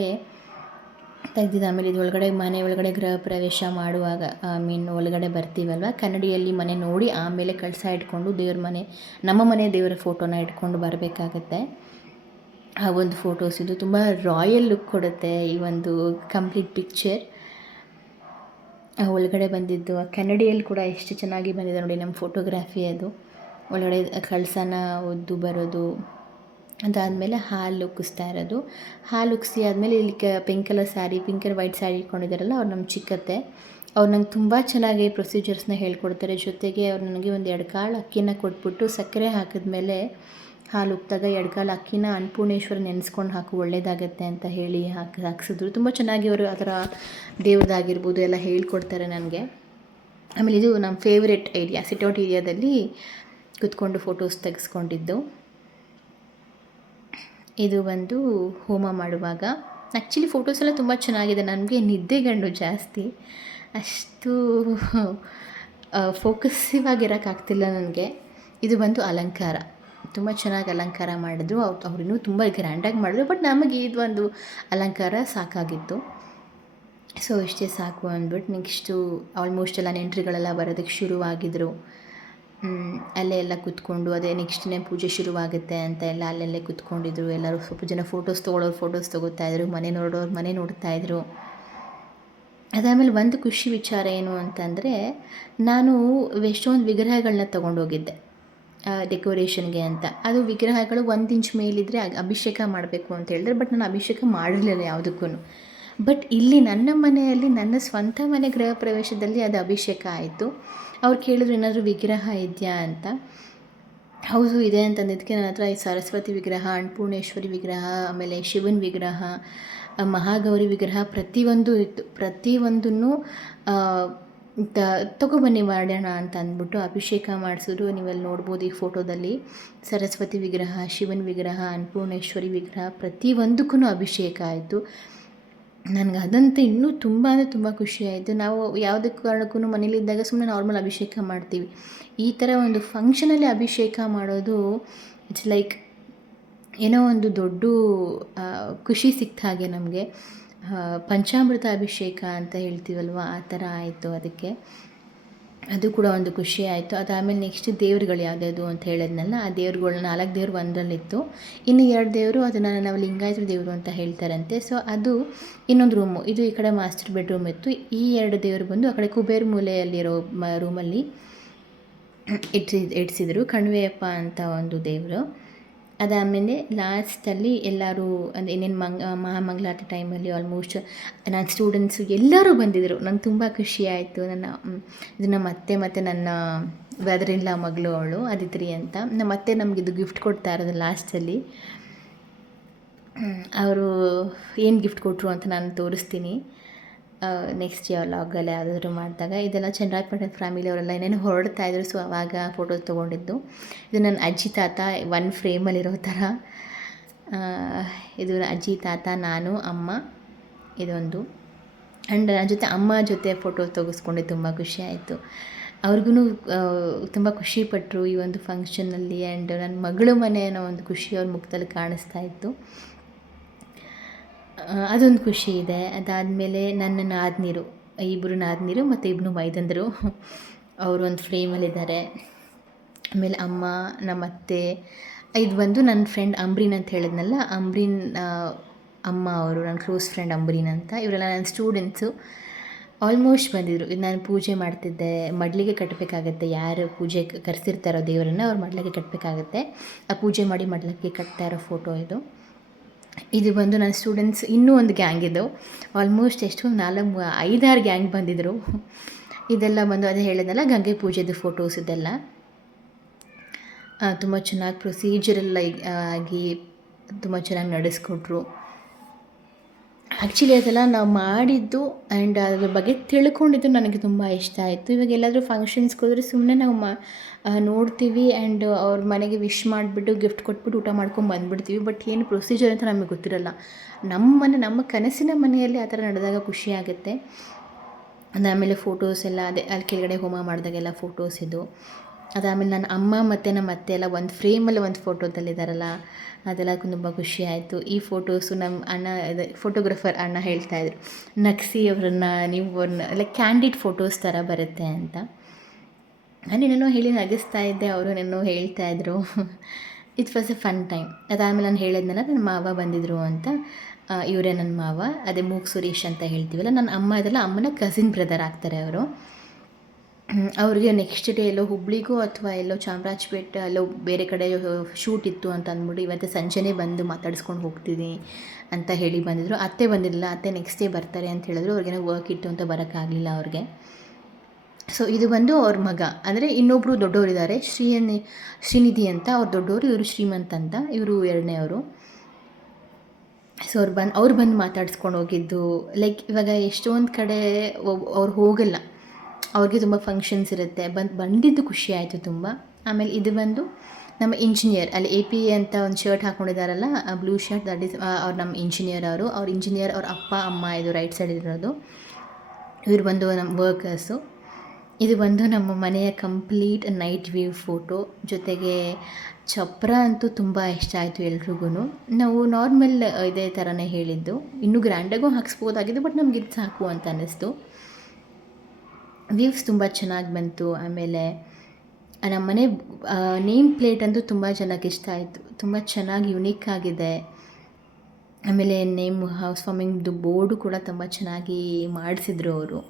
ತೆಗೆದಿದ್ದು. ಆಮೇಲೆ ಇದು ಮನೆ ಒಳಗಡೆ ಗೃಹ ಪ್ರವೇಶ ಮಾಡುವಾಗ, ಒಳಗಡೆ ಬರ್ತೀವಲ್ವ, ಕನ್ನಡಿಯಲ್ಲಿ ಮನೆ ನೋಡಿ ಆಮೇಲೆ ಕಳಸ ಇಟ್ಕೊಂಡು ನಮ್ಮ ಮನೆ ದೇವರ ಫೋಟೋನ ಇಟ್ಕೊಂಡು ಬರಬೇಕಾಗತ್ತೆ. ಆ ಒಂದು ಫೋಟೋಸ್ ಇದು ತುಂಬ ರಾಯಲ್ ಲುಕ್ ಕೊಡುತ್ತೆ ಈ ಒಂದು ಕಂಪ್ಲೀಟ್ ಪಿಕ್ಚರ್. ಒಳಗಡೆ ಬಂದಿದ್ದು ಕನ್ನಡಿಯಲ್ಲಿ ಕೂಡ ಎಷ್ಟು ಚೆನ್ನಾಗಿ ಬಂದಿದೆ ನೋಡಿ ನಮ್ಮ ಫೋಟೋಗ್ರಾಫಿ. ಅದು ಒಳಗಡೆ ಕಳಸನ ಒದ್ದು ಬರೋದು. ಅದಾದಮೇಲೆ ಹಾಲು ಉಕ್ಕಿಸ್ತಾ ಇರೋದು. ಹಾಲು ಉಕ್ಕಿಸಿ ಆದಮೇಲೆ ಇಲ್ಲಿ ಪಿಂಕ್ ಕಲರ್ ವೈಟ್ ಸ್ಯಾರಿ ಇಟ್ಕೊಂಡಿದ್ದಾರಲ್ಲ, ಅವ್ರು ನಮ್ಮ ಚಿಕ್ಕತ್ತೆ. ಅವ್ರು ನಂಗೆ ತುಂಬ ಚೆನ್ನಾಗಿ ಪ್ರೊಸೀಜರ್ಸ್ನ ಹೇಳ್ಕೊಡ್ತಾರೆ. ಜೊತೆಗೆ ಅವ್ರು ನನಗೆ ಒಂದು 2 ಕಾಳು ಅಕ್ಕಿನ ಕೊಟ್ಬಿಟ್ಟು ಸಕ್ಕರೆ ಹಾಕಿದ್ಮೇಲೆ ಹಾಲು ಉಕ್ಕಿದಾಗ 2 ಕಾಳು ಅಕ್ಕಿನ ಅನ್ನಪೂರ್ಣೇಶ್ವರ ನೆನೆಸ್ಕೊಂಡು ಹಾಕು, ಒಳ್ಳೆಯದಾಗತ್ತೆ ಅಂತ ಹೇಳಿ ಹಾಕ್ಸಿದ್ರು. ತುಂಬ ಚೆನ್ನಾಗಿ ಅವರು ಆ ಥರ ದೇವ್ರದ್ದಾಗಿರ್ಬೋದು ಎಲ್ಲ ಹೇಳ್ಕೊಡ್ತಾರೆ ನನಗೆ. ಆಮೇಲೆ ಇದು ನಮ್ಮ ಫೇವ್ರೆಟ್ ಏರಿಯಾ, ಸಿಟ್ಔಟ್ ಏರಿಯಾದಲ್ಲಿ ಕೂತ್ಕೊಂಡು ಫೋಟೋಸ್ ತೆಗೆಸ್ಕೊಂಡಿದ್ದು. ಇದು ಒಂದು ಹೋಮ ಮಾಡುವಾಗ. ಆ್ಯಕ್ಚುಲಿ ಫೋಟೋಸ್ ಎಲ್ಲ ತುಂಬ ಚೆನ್ನಾಗಿದೆ. ನನಗೆ ನಿದ್ದೆಗಣ್ಣು ಜಾಸ್ತಿ, ಅಷ್ಟು ಫೋಕಸ್ಸಿವ್ ಆಗಿರೋಕ್ಕಾಗ್ತಿಲ್ಲ ನನಗೆ. ಇದು ಬಂದು ಅಲಂಕಾರ, ತುಂಬ ಚೆನ್ನಾಗಿ ಅಲಂಕಾರ ಮಾಡಿದ್ರು. ಅವ್ರಿನ್ನೂ ತುಂಬ ಗ್ರ್ಯಾಂಡಾಗಿ ಮಾಡಿದ್ರು, ಬಟ್ ನಮಗೆ ಇದು ಒಂದು ಅಲಂಕಾರ ಸಾಕಾಗಿತ್ತು. ಸೊ ಇಷ್ಟೇ ಸಾಕು ಅಂದ್ಬಿಟ್ಟು ನೆಕ್ಸ್ಟು ಆಲ್ಮೋಸ್ಟ್ ಎಲ್ಲ ನೆಂಟರುಗಳೆಲ್ಲ ಬರೋದಕ್ಕೆ ಶುರುವಾಗಿದ್ದರು. ಅಲ್ಲೇ ಎಲ್ಲ ಕೂತ್ಕೊಂಡು, ಅದೇ ನೆಕ್ಸ್ಟ್ ದಿನ ಪೂಜೆ ಶುರುವಾಗುತ್ತೆ ಅಂತ ಎಲ್ಲ ಅಲ್ಲಲ್ಲೇ ಕೂತ್ಕೊಂಡಿದ್ರು. ಎಲ್ಲರೂ ಸ್ವಲ್ಪ ಜನ ಫೋಟೋಸ್ ತೊಗೊಳ್ಳೋರು ಫೋಟೋಸ್ ತೊಗೋತಾಯಿದ್ರು, ಮನೆ ನೋಡೋರು ಮನೆ ನೋಡ್ತಾಯಿದ್ರು. ಅದಾದಮೇಲೆ ಒಂದು ಖುಷಿ ವಿಚಾರ ಏನು ಅಂತಂದರೆ, ನಾನು ಎಷ್ಟೊಂದು ವಿಗ್ರಹಗಳನ್ನ ತೊಗೊಂಡೋಗಿದ್ದೆ ಡೆಕೋರೇಷನ್ಗೆ ಅಂತ. ಅದು ವಿಗ್ರಹಗಳು 1 ಇಂಚ್ ಮೇಲಿದ್ದರೆ ಅಭಿಷೇಕ ಮಾಡಬೇಕು ಅಂತ ಹೇಳಿದ್ರೆ, ಬಟ್ ನಾನು ಅಭಿಷೇಕ ಮಾಡಿರಲಿಲ್ಲ ಯಾವುದಕ್ಕೂ. ಬಟ್ ಇಲ್ಲಿ ನನ್ನ ಮನೆಯಲ್ಲಿ, ನನ್ನ ಸ್ವಂತ ಮನೆ ಗೃಹ ಪ್ರವೇಶದಲ್ಲಿ ಅದು ಅಭಿಷೇಕ ಆಯಿತು. ಅವ್ರು ಕೇಳಿದ್ರು ಏನಾದರೂ ವಿಗ್ರಹ ಇದೆಯಾ ಅಂತ. ಹೌದು ಇದೆ ಅಂತಂದಿದ್ದಕ್ಕೆ ನನ್ನ ಹತ್ರ ಈ ಸರಸ್ವತಿ ವಿಗ್ರಹ, ಅನ್ನಪೂರ್ಣೇಶ್ವರಿ ವಿಗ್ರಹ, ಆಮೇಲೆ ಶಿವನ ವಿಗ್ರಹ, ಮಹಾಗೌರಿ ವಿಗ್ರಹ ಪ್ರತಿಯೊಂದು ಇತ್ತು. ಪ್ರತಿಯೊಂದನ್ನು ತೊಗೊಬನ್ನಿ ಮಾಡೋಣ ಅಂತ ಅಂದ್ಬಿಟ್ಟು ಅಭಿಷೇಕ ಮಾಡಿಸಿದ್ರು. ನೀವೆಲ್ಲಿ ನೋಡ್ಬೋದು ಈ ಫೋಟೋದಲ್ಲಿ ಸರಸ್ವತಿ ವಿಗ್ರಹ, ಶಿವನ ವಿಗ್ರಹ, ಅನ್ನಪೂರ್ಣೇಶ್ವರಿ ವಿಗ್ರಹ ಪ್ರತಿಯೊಂದಕ್ಕೂ ಅಭಿಷೇಕ ಆಯಿತು. ನನಗೆ ಅದಂತೂ ಇನ್ನೂ ತುಂಬ ಅಂದರೆ ತುಂಬ ಖುಷಿಯಾಯಿತು. ನಾವು ಯಾವುದೇ ಕಾರಣಕ್ಕೂ ಮನೇಲಿದ್ದಾಗ ಸುಮ್ಮನೆ ನಾರ್ಮಲ್ ಅಭಿಷೇಕ ಮಾಡ್ತೀವಿ. ಈ ಥರ ಒಂದು ಫಂಕ್ಷನಲ್ಲಿ ಅಭಿಷೇಕ ಮಾಡೋದು ಇಟ್ಸ್ ಲೈಕ್ ಏನೋ ಒಂದು ದೊಡ್ಡ ಖುಷಿ ಸಿಕ್ತ ಹಾಗೆ ನಮಗೆ. ಪಂಚಾಮೃತ ಅಭಿಷೇಕ ಅಂತ ಹೇಳ್ತೀವಲ್ವ, ಆ ಥರ ಆಯಿತು. ಅದಕ್ಕೆ ಅದು ಕೂಡ ಒಂದು ಖುಷಿ ಆಯಿತು. ಅದಾದಮೇಲೆ ನೆಕ್ಸ್ಟ್ ದೇವ್ರುಗಳು ಯಾವುದ್ಯಾವುದು ಅಂತ ಹೇಳಿದ್ನಲ್ಲ, ಆ ದೇವ್ರುಗಳನ್ನ 4 ದೇವ್ರು ಒಂದರಲ್ಲಿತ್ತು. ಇನ್ನು 2 ದೇವರು ಅದನ್ನು ನಾವು ಲಿಂಗಾಯತ ದೇವರು ಅಂತ ಹೇಳ್ತಾರಂತೆ. ಸೊ ಅದು ಇನ್ನೊಂದು ರೂಮು. ಇದು ಈ ಕಡೆ ಮಾಸ್ಟರ್ ಬೆಡ್ರೂಮ್ ಇತ್ತು. ಈ 2 ದೇವರು ಬಂದು ಆ ಕಡೆ ಕುಬೇರ ಮೂಲೆಯಲ್ಲಿರೋ ರೂಮಲ್ಲಿ ಇಡಿಸಿದ್ರು. ಕಣಿವೆಯಪ್ಪ ಅಂತ ಒಂದು ದೇವರು. ಅದಾದಮೇಲೆ ಲಾಸ್ಟಲ್ಲಿ ಎಲ್ಲರೂ ಅಂದರೆ ಇನ್ನೇನು ಮಹಾಮಂಗಳಾರತಿ ಟೈಮಲ್ಲಿ ಆಲ್ಮೋಸ್ಟ್ ನನ್ನ ಸ್ಟೂಡೆಂಟ್ಸು ಎಲ್ಲರೂ ಬಂದಿದ್ದರು. ನಂಗೆ ತುಂಬ ಖುಷಿ ಆಯಿತು. ಇದು ನಮ್ಮ ಅತ್ತೆ ಮತ್ತು ನನ್ನ ಬ್ರದರ್ ಇನ್ ಲಾ ಮಗಳು, ಅವಳು ಅದಿತ್ರಿ ಅಂತ. ನಮ್ಮ ಅತ್ತೆ ನಮಗಿದು ಗಿಫ್ಟ್ ಕೊಡ್ತಾ ಇರೋದು ಲಾಸ್ಟಲ್ಲಿ. ಅವರು ಏನು ಗಿಫ್ಟ್ ಕೊಟ್ಟರು ಅಂತ ನಾನು ತೋರಿಸ್ತೀನಿ ನೆಕ್ಸ್ಟ್ ವ್ಲಾಗಲ್ಲಿ ಯಾವುದಾದ್ರೂ ಮಾಡಿದಾಗ. ಇದೆಲ್ಲ ಚನ್ನರಾಯಪಟ್ಟಣ ಫ್ಯಾಮಿಲಿಯವರೆಲ್ಲ ಏನೇನು ಹೊರಡ್ತಾಯಿದ್ರು, ಸೊ ಆವಾಗ ಫೋಟೋಸ್ ತೊಗೊಂಡಿದ್ದು. ಇದು ನನ್ನ ಅಜ್ಜಿ ತಾತ ಒಂದು ಫ್ರೇಮಲ್ಲಿರೋ ಥರ. ಇದು ಅಜ್ಜಿ ತಾತ, ನಾನು, ಅಮ್ಮ, ಇದೊಂದು. ಆ್ಯಂಡ್ ನನ್ನ ಜೊತೆ ಅಮ್ಮ ಜೊತೆ ಫೋಟೋ ತೆಗೆಸ್ಕೊಂಡು ತುಂಬ ಖುಷಿ ಆಯಿತು. ಅವ್ರಿಗೂ ತುಂಬ ಖುಷಿಪಟ್ಟರು ಈ ಒಂದು ಫಂಕ್ಷನ್ನಲ್ಲಿ. ಆ್ಯಂಡ್ ನನ್ನ ಮಗಳು ಮನೆ ಅನ್ನೋ ಒಂದು ಖುಷಿ ಅವ್ರ ಮುಖದಲ್ಲಿ ಕಾಣಿಸ್ತಾ ಇತ್ತು. ಅದೊಂದು ಖುಷಿ ಇದೆ. ಅದಾದಮೇಲೆ ನನ್ನ ನಾದಿನಿರು, ಇಬ್ಬರು ನಾದಿನಿರು ಮತ್ತು ಇಬ್ಬರು ಮೈದಂದರು, ಅವರು ಒಂದು ಫ್ರೇಮಲ್ಲಿದ್ದಾರೆ. ಆಮೇಲೆ ಅಮ್ಮ, ನಮ್ಮ ಅತ್ತೆ, ಇದು ಬಂದು ನನ್ನ ಫ್ರೆಂಡ್ ಅಂಬ್ರೀನ್ ಅಂತ ಹೇಳಿದ್ನಲ್ಲ, ಅಂಬ್ರೀನ್ ಅಮ್ಮ ಅವರು, ನನ್ನ ಕ್ಲೋಸ್ ಫ್ರೆಂಡ್ ಅಂಬ್ರೀನ್ ಅಂತ. ಇವರೆಲ್ಲ ನನ್ನ ಸ್ಟೂಡೆಂಟ್ಸು. ಆಲ್ಮೋಸ್ಟ್ ಬಂದಿದ್ದರು. ಇದು ನಾನು ಪೂಜೆ ಮಾಡ್ತಿದ್ದೆ, ಮಡ್ಲಿಗೆ ಕಟ್ಟಬೇಕಾಗತ್ತೆ. ಯಾರು ಪೂಜೆ ಕರೆಸಿರ್ತಾರೋ ದೇವರನ್ನು ಅವ್ರು ಮಡ್ಲಿಗೆ ಕಟ್ಟಬೇಕಾಗತ್ತೆ. ಆ ಪೂಜೆ ಮಾಡಿ ಮಡ್ಲಿಗೆ ಕಟ್ತಾ ಇರೋ ಫೋಟೋ ಇದು. ಇದು ಬಂದು ನನ್ನ ಸ್ಟೂಡೆಂಟ್ಸ್. ಇನ್ನೂ ಒಂದು ಗ್ಯಾಂಗ್ ಇದು. ಆಲ್ಮೋಸ್ಟ್ ಎಷ್ಟು 5-6 ಗ್ಯಾಂಗ್ ಬಂದಿದ್ದರು. ಇದೆಲ್ಲ ಬಂದು ಅದೇ ಹೇಳಿದ್ನಲ್ಲ, ಗಂಗೆ ಪೂಜೆದು ಫೋಟೋಸ್ ಇದೆಲ್ಲ. ತುಂಬ ಚೆನ್ನಾಗಿ ಪ್ರೊಸೀಜರಲ್ ಆಗಿ ತುಂಬ ಚೆನ್ನಾಗಿ ನಡೆಸ್ಕೊಟ್ರು. ಆ್ಯಕ್ಚುಲಿ ಅದೆಲ್ಲ ನಾವು ಮಾಡಿದ್ದು ಆ್ಯಂಡ್ ಅದ್ರ ಬಗ್ಗೆ ತಿಳ್ಕೊಂಡಿದ್ದು ನನಗೆ ತುಂಬ ಇಷ್ಟ ಆಯಿತು. ಇವಾಗ ಎಲ್ಲಾದರೂ ಫಂಕ್ಷನ್ಸ್ಗೆ ಹೋದರೆ ಸುಮ್ಮನೆ ನಾವು ನೋಡ್ತೀವಿ ಆ್ಯಂಡ್ ಅವ್ರ ಮನೆಗೆ ವಿಶ್ ಮಾಡಿಬಿಟ್ಟು ಗಿಫ್ಟ್ ಕೊಟ್ಬಿಟ್ಟು ಊಟ ಮಾಡ್ಕೊಂಡು ಬಂದುಬಿಡ್ತೀವಿ. ಬಟ್ ಏನು ಪ್ರೊಸೀಜರ್ ಅಂತ ನಮಗೆ ಗೊತ್ತಿರಲ್ಲ. ನಮ್ಮ ಕನಸಿನ ಮನೆಯಲ್ಲಿ ಆ ಥರ ನಡೆದಾಗ ಖುಷಿಯಾಗುತ್ತೆ. ಅದಾದಮೇಲೆ ಫೋಟೋಸ್ ಎಲ್ಲ ಅದೇ ಅಲ್ಲಿ ಕೆಳಗಡೆ ಹೋಮ ಮಾಡಿದಾಗೆಲ್ಲ ಫೋಟೋಸ್ ಇದು. ಅದಾದಮೇಲೆ ನನ್ನ ಅಮ್ಮ ಮತ್ತು ನಮ್ಮ ಅತ್ತೆ ಎಲ್ಲ ಒಂದು ಫ್ರೇಮಲ್ಲಿ ಒಂದು ಫೋಟೋದಲ್ಲಿದ್ದಾರಲ್ಲ, ಅದೆಲ್ಲ ತುಂಬ ಖುಷಿ ಆಯಿತು. ಈ ಫೋಟೋಸು ನಮ್ಮ ಅಣ್ಣ, ಇದು ಫೋಟೋಗ್ರಫರ್ ಅಣ್ಣ ಹೇಳ್ತಾಯಿದ್ರು, ನಗಿಸಿ ಅವರನ್ನು ನೀವು ಅವ್ರನ್ನ ಲೈಕ್ ಕ್ಯಾಂಡಿಡ್ ಫೋಟೋಸ್ ಥರ ಬರುತ್ತೆ ಅಂತ. ನಾನೇನೋ ಹೇಳಿ ನಗಿಸ್ತಾ ಇದ್ದೆ, ಅವರು ಏನೋ ಹೇಳ್ತಾಯಿದ್ರು. It was A fun time. ಅದಾದಮೇಲೆ ನಾನು ಹೇಳಿದ್ನಲ್ಲ, ನನ್ನ ಮಾವ ಬಂದಿದ್ದರು ಅಂತ. ಇವರೇ ನನ್ನ ಮಾವ, ಅದೇ ಮೂಗ್ ಸುರೇಶ್ ಅಂತ ಹೇಳ್ತೀವಲ್ಲ. ನನ್ನ ಅಮ್ಮ ಇದೆಲ್ಲ ಅಮ್ಮನ ಕಸಿನ್ ಬ್ರದರ್ ಆಗ್ತಾರೆ ಅವರು. ಅವ್ರಿಗೆ ನೆಕ್ಸ್ಟ್ ಡೇ ಎಲ್ಲೋ ಹುಬ್ಳಿಗೂ ಅಥವಾ ಎಲ್ಲೋ ಚಾಮರಾಜಪೇಟೆ ಎಲ್ಲೋ ಬೇರೆ ಕಡೆ ಶೂಟ್ ಇತ್ತು ಅಂತ ಅಂದ್ಬಿಟ್ಟು ಇವತ್ತು ಸಂಜೆನೇ ಬಂದು ಮಾತಾಡಿಸ್ಕೊಂಡು ಹೋಗ್ತೀನಿ ಅಂತ ಹೇಳಿ ಬಂದಿದ್ದರು. ಅತ್ತೆ ಬಂದಿರಲಿಲ್ಲ, ಅತ್ತೆ ನೆಕ್ಸ್ಟ್ ಡೇ ಬರ್ತಾರೆ ಅಂತ ಹೇಳಿದ್ರು. ಅವ್ರಿಗೇನೋ ವರ್ಕ್ ಇತ್ತು ಅಂತ ಬರೋಕ್ಕಾಗಲಿಲ್ಲ ಅವ್ರಿಗೆ. ಸೊ ಇದು ಬಂದು ಅವ್ರ ಮಗ, ಅಂದರೆ ಇನ್ನೊಬ್ಬರು ದೊಡ್ಡವರಿದ್ದಾರೆ, ಶ್ರೀನಿಧಿ ಅಂತ. ಅವ್ರು ದೊಡ್ಡವರು, ಇವರು ಶ್ರೀಮಂತ್ ಅಂತ, ಇವರು ಎರಡನೇವರು. ಸೊ ಅವ್ರು ಬಂದು ಮಾತಾಡಿಸ್ಕೊಂಡು ಹೋಗಿದ್ದು. ಲೈಕ್ ಇವಾಗ ಎಷ್ಟೊಂದು ಕಡೆ ಅವ್ರು ಹೋಗಲ್ಲ, ಅವ್ರಿಗೆ ತುಂಬ ಫಂಕ್ಷನ್ಸ್ ಇರುತ್ತೆ. ಬಂದಿದ್ದು ಖುಷಿ ಆಯಿತು ತುಂಬ. ಆಮೇಲೆ ಇದು ಬಂದು ನಮ್ಮ ಇಂಜಿನಿಯರ್, ಅಲ್ಲಿ AP ಅಂತ ಒಂದು ಶರ್ಟ್ ಹಾಕ್ಕೊಂಡಿದ್ದಾರಲ್ಲ, ಬ್ಲೂ ಶರ್ಟ್, ದಟ್ ಈಸ್ ಅವ್ರು ನಮ್ಮ ಇಂಜಿನಿಯರ್. ಅವ್ರ ಇಂಜಿನಿಯರ್, ಅವ್ರ ಅಪ್ಪ ಅಮ್ಮ ಇದು ರೈಟ್ ಸೈಡ್ ಇರೋದು. ಇವರು ಬಂದು ನಮ್ಮ ವರ್ಕರ್ಸು. ಇದು ಬಂದು ನಮ್ಮ ಮನೆಯ ಕಂಪ್ಲೀಟ್ ನೈಟ್ ವ್ಯೂ ಫೋಟೋ. ಜೊತೆಗೆ ಚಪ್ರ ಅಂತೂ ತುಂಬ ಇಷ್ಟ ಆಯಿತು ಎಲ್ರಿಗೂ. ನಾವು ನಾರ್ಮಲ್ ಇದೇ ಥರನೇ ಹೇಳಿದ್ದು, ಇನ್ನೂ ಗ್ರ್ಯಾಂಡಾಗೂ ಹಾಕ್ಸ್ಬೋದಾಗಿದ್ದು, ಬಟ್ ನಮ್ಗೆ ಇದು ಸಾಕು ಅಂತ ಅನ್ನಿಸ್ತು. ವ್ಯೂವ್ಸ್ ತುಂಬ ಚೆನ್ನಾಗಿ ಬಂತು. ಆಮೇಲೆ ನಮ್ಮ ಮನೆ ನೇಮ್ ಪ್ಲೇಟ್ ಅಂತೂ ತುಂಬ ಜನಕ್ಕೆ ಇಷ್ಟ ಆಯಿತು. ತುಂಬ ಚೆನ್ನಾಗಿ ಯುನೀಕ್ ಆಗಿದೆ. ಆಮೇಲೆ ಹೌಸ್ ವಾರ್ಮಿಂಗ್ದು ಬೋರ್ಡು ಕೂಡ ತುಂಬ ಚೆನ್ನಾಗಿ ಮಾಡಿಸಿದ್ರು ಅವರು.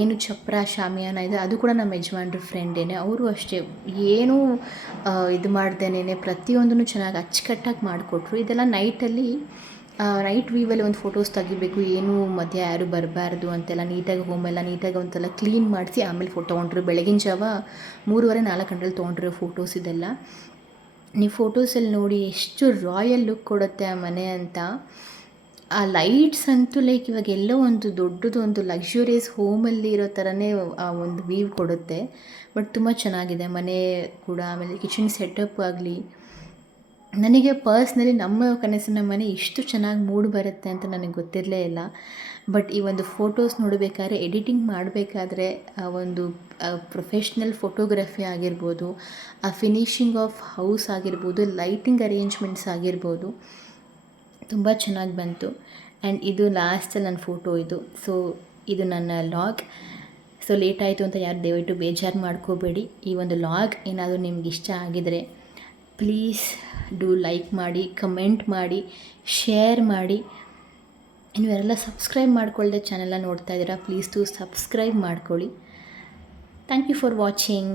ಏನು ಚಪ್ರ ಶಾಮಿಯಾನ ಇದೆ, ಅದು ಕೂಡ ನಮ್ಮ ಯಜಮಾನ್ರ ಫ್ರೆಂಡೇನೆ. ಅವರು ಅಷ್ಟೇ ಏನೂ ಇದು ಮಾಡ್ದೇನೆ ಪ್ರತಿಯೊಂದನ್ನು ಚೆನ್ನಾಗಿ ಅಚ್ಚುಕಟ್ಟಾಗಿ ಮಾಡಿಕೊಟ್ರು. ಇದೆಲ್ಲ ನೈಟ್ ವ್ಯೂವಲ್ಲಿ ಒಂದು ಫೋಟೋಸ್ ತೆಗಿಬೇಕು, ಏನು ಮಧ್ಯ ಯಾರು ಬರಬಾರ್ದು ಅಂತೆಲ್ಲ ನೀಟಾಗಿ ಹೋಮೆಲ್ಲ ನೀಟಾಗಿ ಒಂತೆಲ್ಲ ಕ್ಲೀನ್ ಮಾಡಿಸಿ ಆಮೇಲೆ ಫೋಟೋ ತೊಗೊಂಡ್ರು. ಬೆಳಗಿನ ಜಾವ 3:30-4 ಗಂಟೆಲಿ ತೊಗೊಂಡ್ರು ಫೋಟೋಸ್ ಇದೆಲ್ಲ. ನೀವು ಫೋಟೋಸಲ್ಲಿ ನೋಡಿ ಎಷ್ಟು ರಾಯಲ್ ಲುಕ್ ಕೊಡುತ್ತೆ ಆ ಮನೆ ಅಂತ. ಆ ಲೈಟ್ಸ್ ಅಂತೂ ಲೈಕ್ ಇವಾಗ ಎಲ್ಲೋ ಒಂದು ದೊಡ್ಡದು ಒಂದು ಲಕ್ಸುರಿಯಸ್ ಹೋಮಲ್ಲಿ ಇರೋ ಥರನೇ ಆ ಒಂದು ವ್ಯೂ ಕೊಡುತ್ತೆ. ಬಟ್ ತುಂಬ ಚೆನ್ನಾಗಿದೆ ಮನೆ ಕೂಡ. ಆಮೇಲೆ ಕಿಚನ್ ಸೆಟಪ್ ಆಗಲಿ, ನನಗೆ ಪರ್ಸ್ನಲಿ ನಮ್ಮ ಕನಸಿನ ಮನೆ ಇಷ್ಟು ಚೆನ್ನಾಗಿ ಮೂಡ್ ಬರುತ್ತೆ ಅಂತ ನನಗೆ ಗೊತ್ತಿರಲೇ ಇಲ್ಲ. ಬಟ್ ಈ ಒಂದು ಫೋಟೋಸ್ ನೋಡಬೇಕಾದ್ರೆ, ಎಡಿಟಿಂಗ್ ಮಾಡಬೇಕಾದ್ರೆ, ಆ ಒಂದು ಪ್ರೊಫೆಷ್ನಲ್ ಫೋಟೋಗ್ರಫಿ ಆಗಿರ್ಬೋದು, ಆ ಫಿನಿಷಿಂಗ್ ಆಫ್ ಹೌಸ್ ಆಗಿರ್ಬೋದು, ಲೈಟಿಂಗ್ ಅರೇಂಜ್ಮೆಂಟ್ಸ್ ಆಗಿರ್ಬೋದು, ತುಂಬ ಚೆನ್ನಾಗಿ ಬಂತು. ಆ್ಯಂಡ್ ಇದು ಲಾಸ್ಟಲ್ಲಿ ನನ್ನ ಫೋಟೋ ಇದು. ಸೊ ಇದು ನನ್ನ ಲಾಗ್. ಸೊ ಲೇಟ್ ಆಯಿತು ಅಂತ ಯಾರು ದಯವಿಟ್ಟು ಬೇಜಾರು ಮಾಡ್ಕೋಬೇಡಿ. ಈ ಒಂದು ಲಾಗ್ ಏನಾದರೂ ನಿಮ್ಗೆ ಇಷ್ಟ ಆಗಿದರೆ ಪ್ಲೀಸ್ ಡೂ ಲೈಕ್ ಮಾಡಿ, ಕಮೆಂಟ್ ಮಾಡಿ, ಶೇರ್ ಮಾಡಿ. ನೀವು ಯಾರೆಲ್ಲ ಸಬ್ಸ್ಕ್ರೈಬ್ ಮಾಡ್ಕೊಳ್ಳದೆ ಚಾನೆಲ್ನ ನೋಡ್ತಾ ಇದ್ದೀರಾ, ಪ್ಲೀಸ್ ಟು ಸಬ್ಸ್ಕ್ರೈಬ್ ಮಾಡ್ಕೊಳ್ಳಿ. Thank you for watching.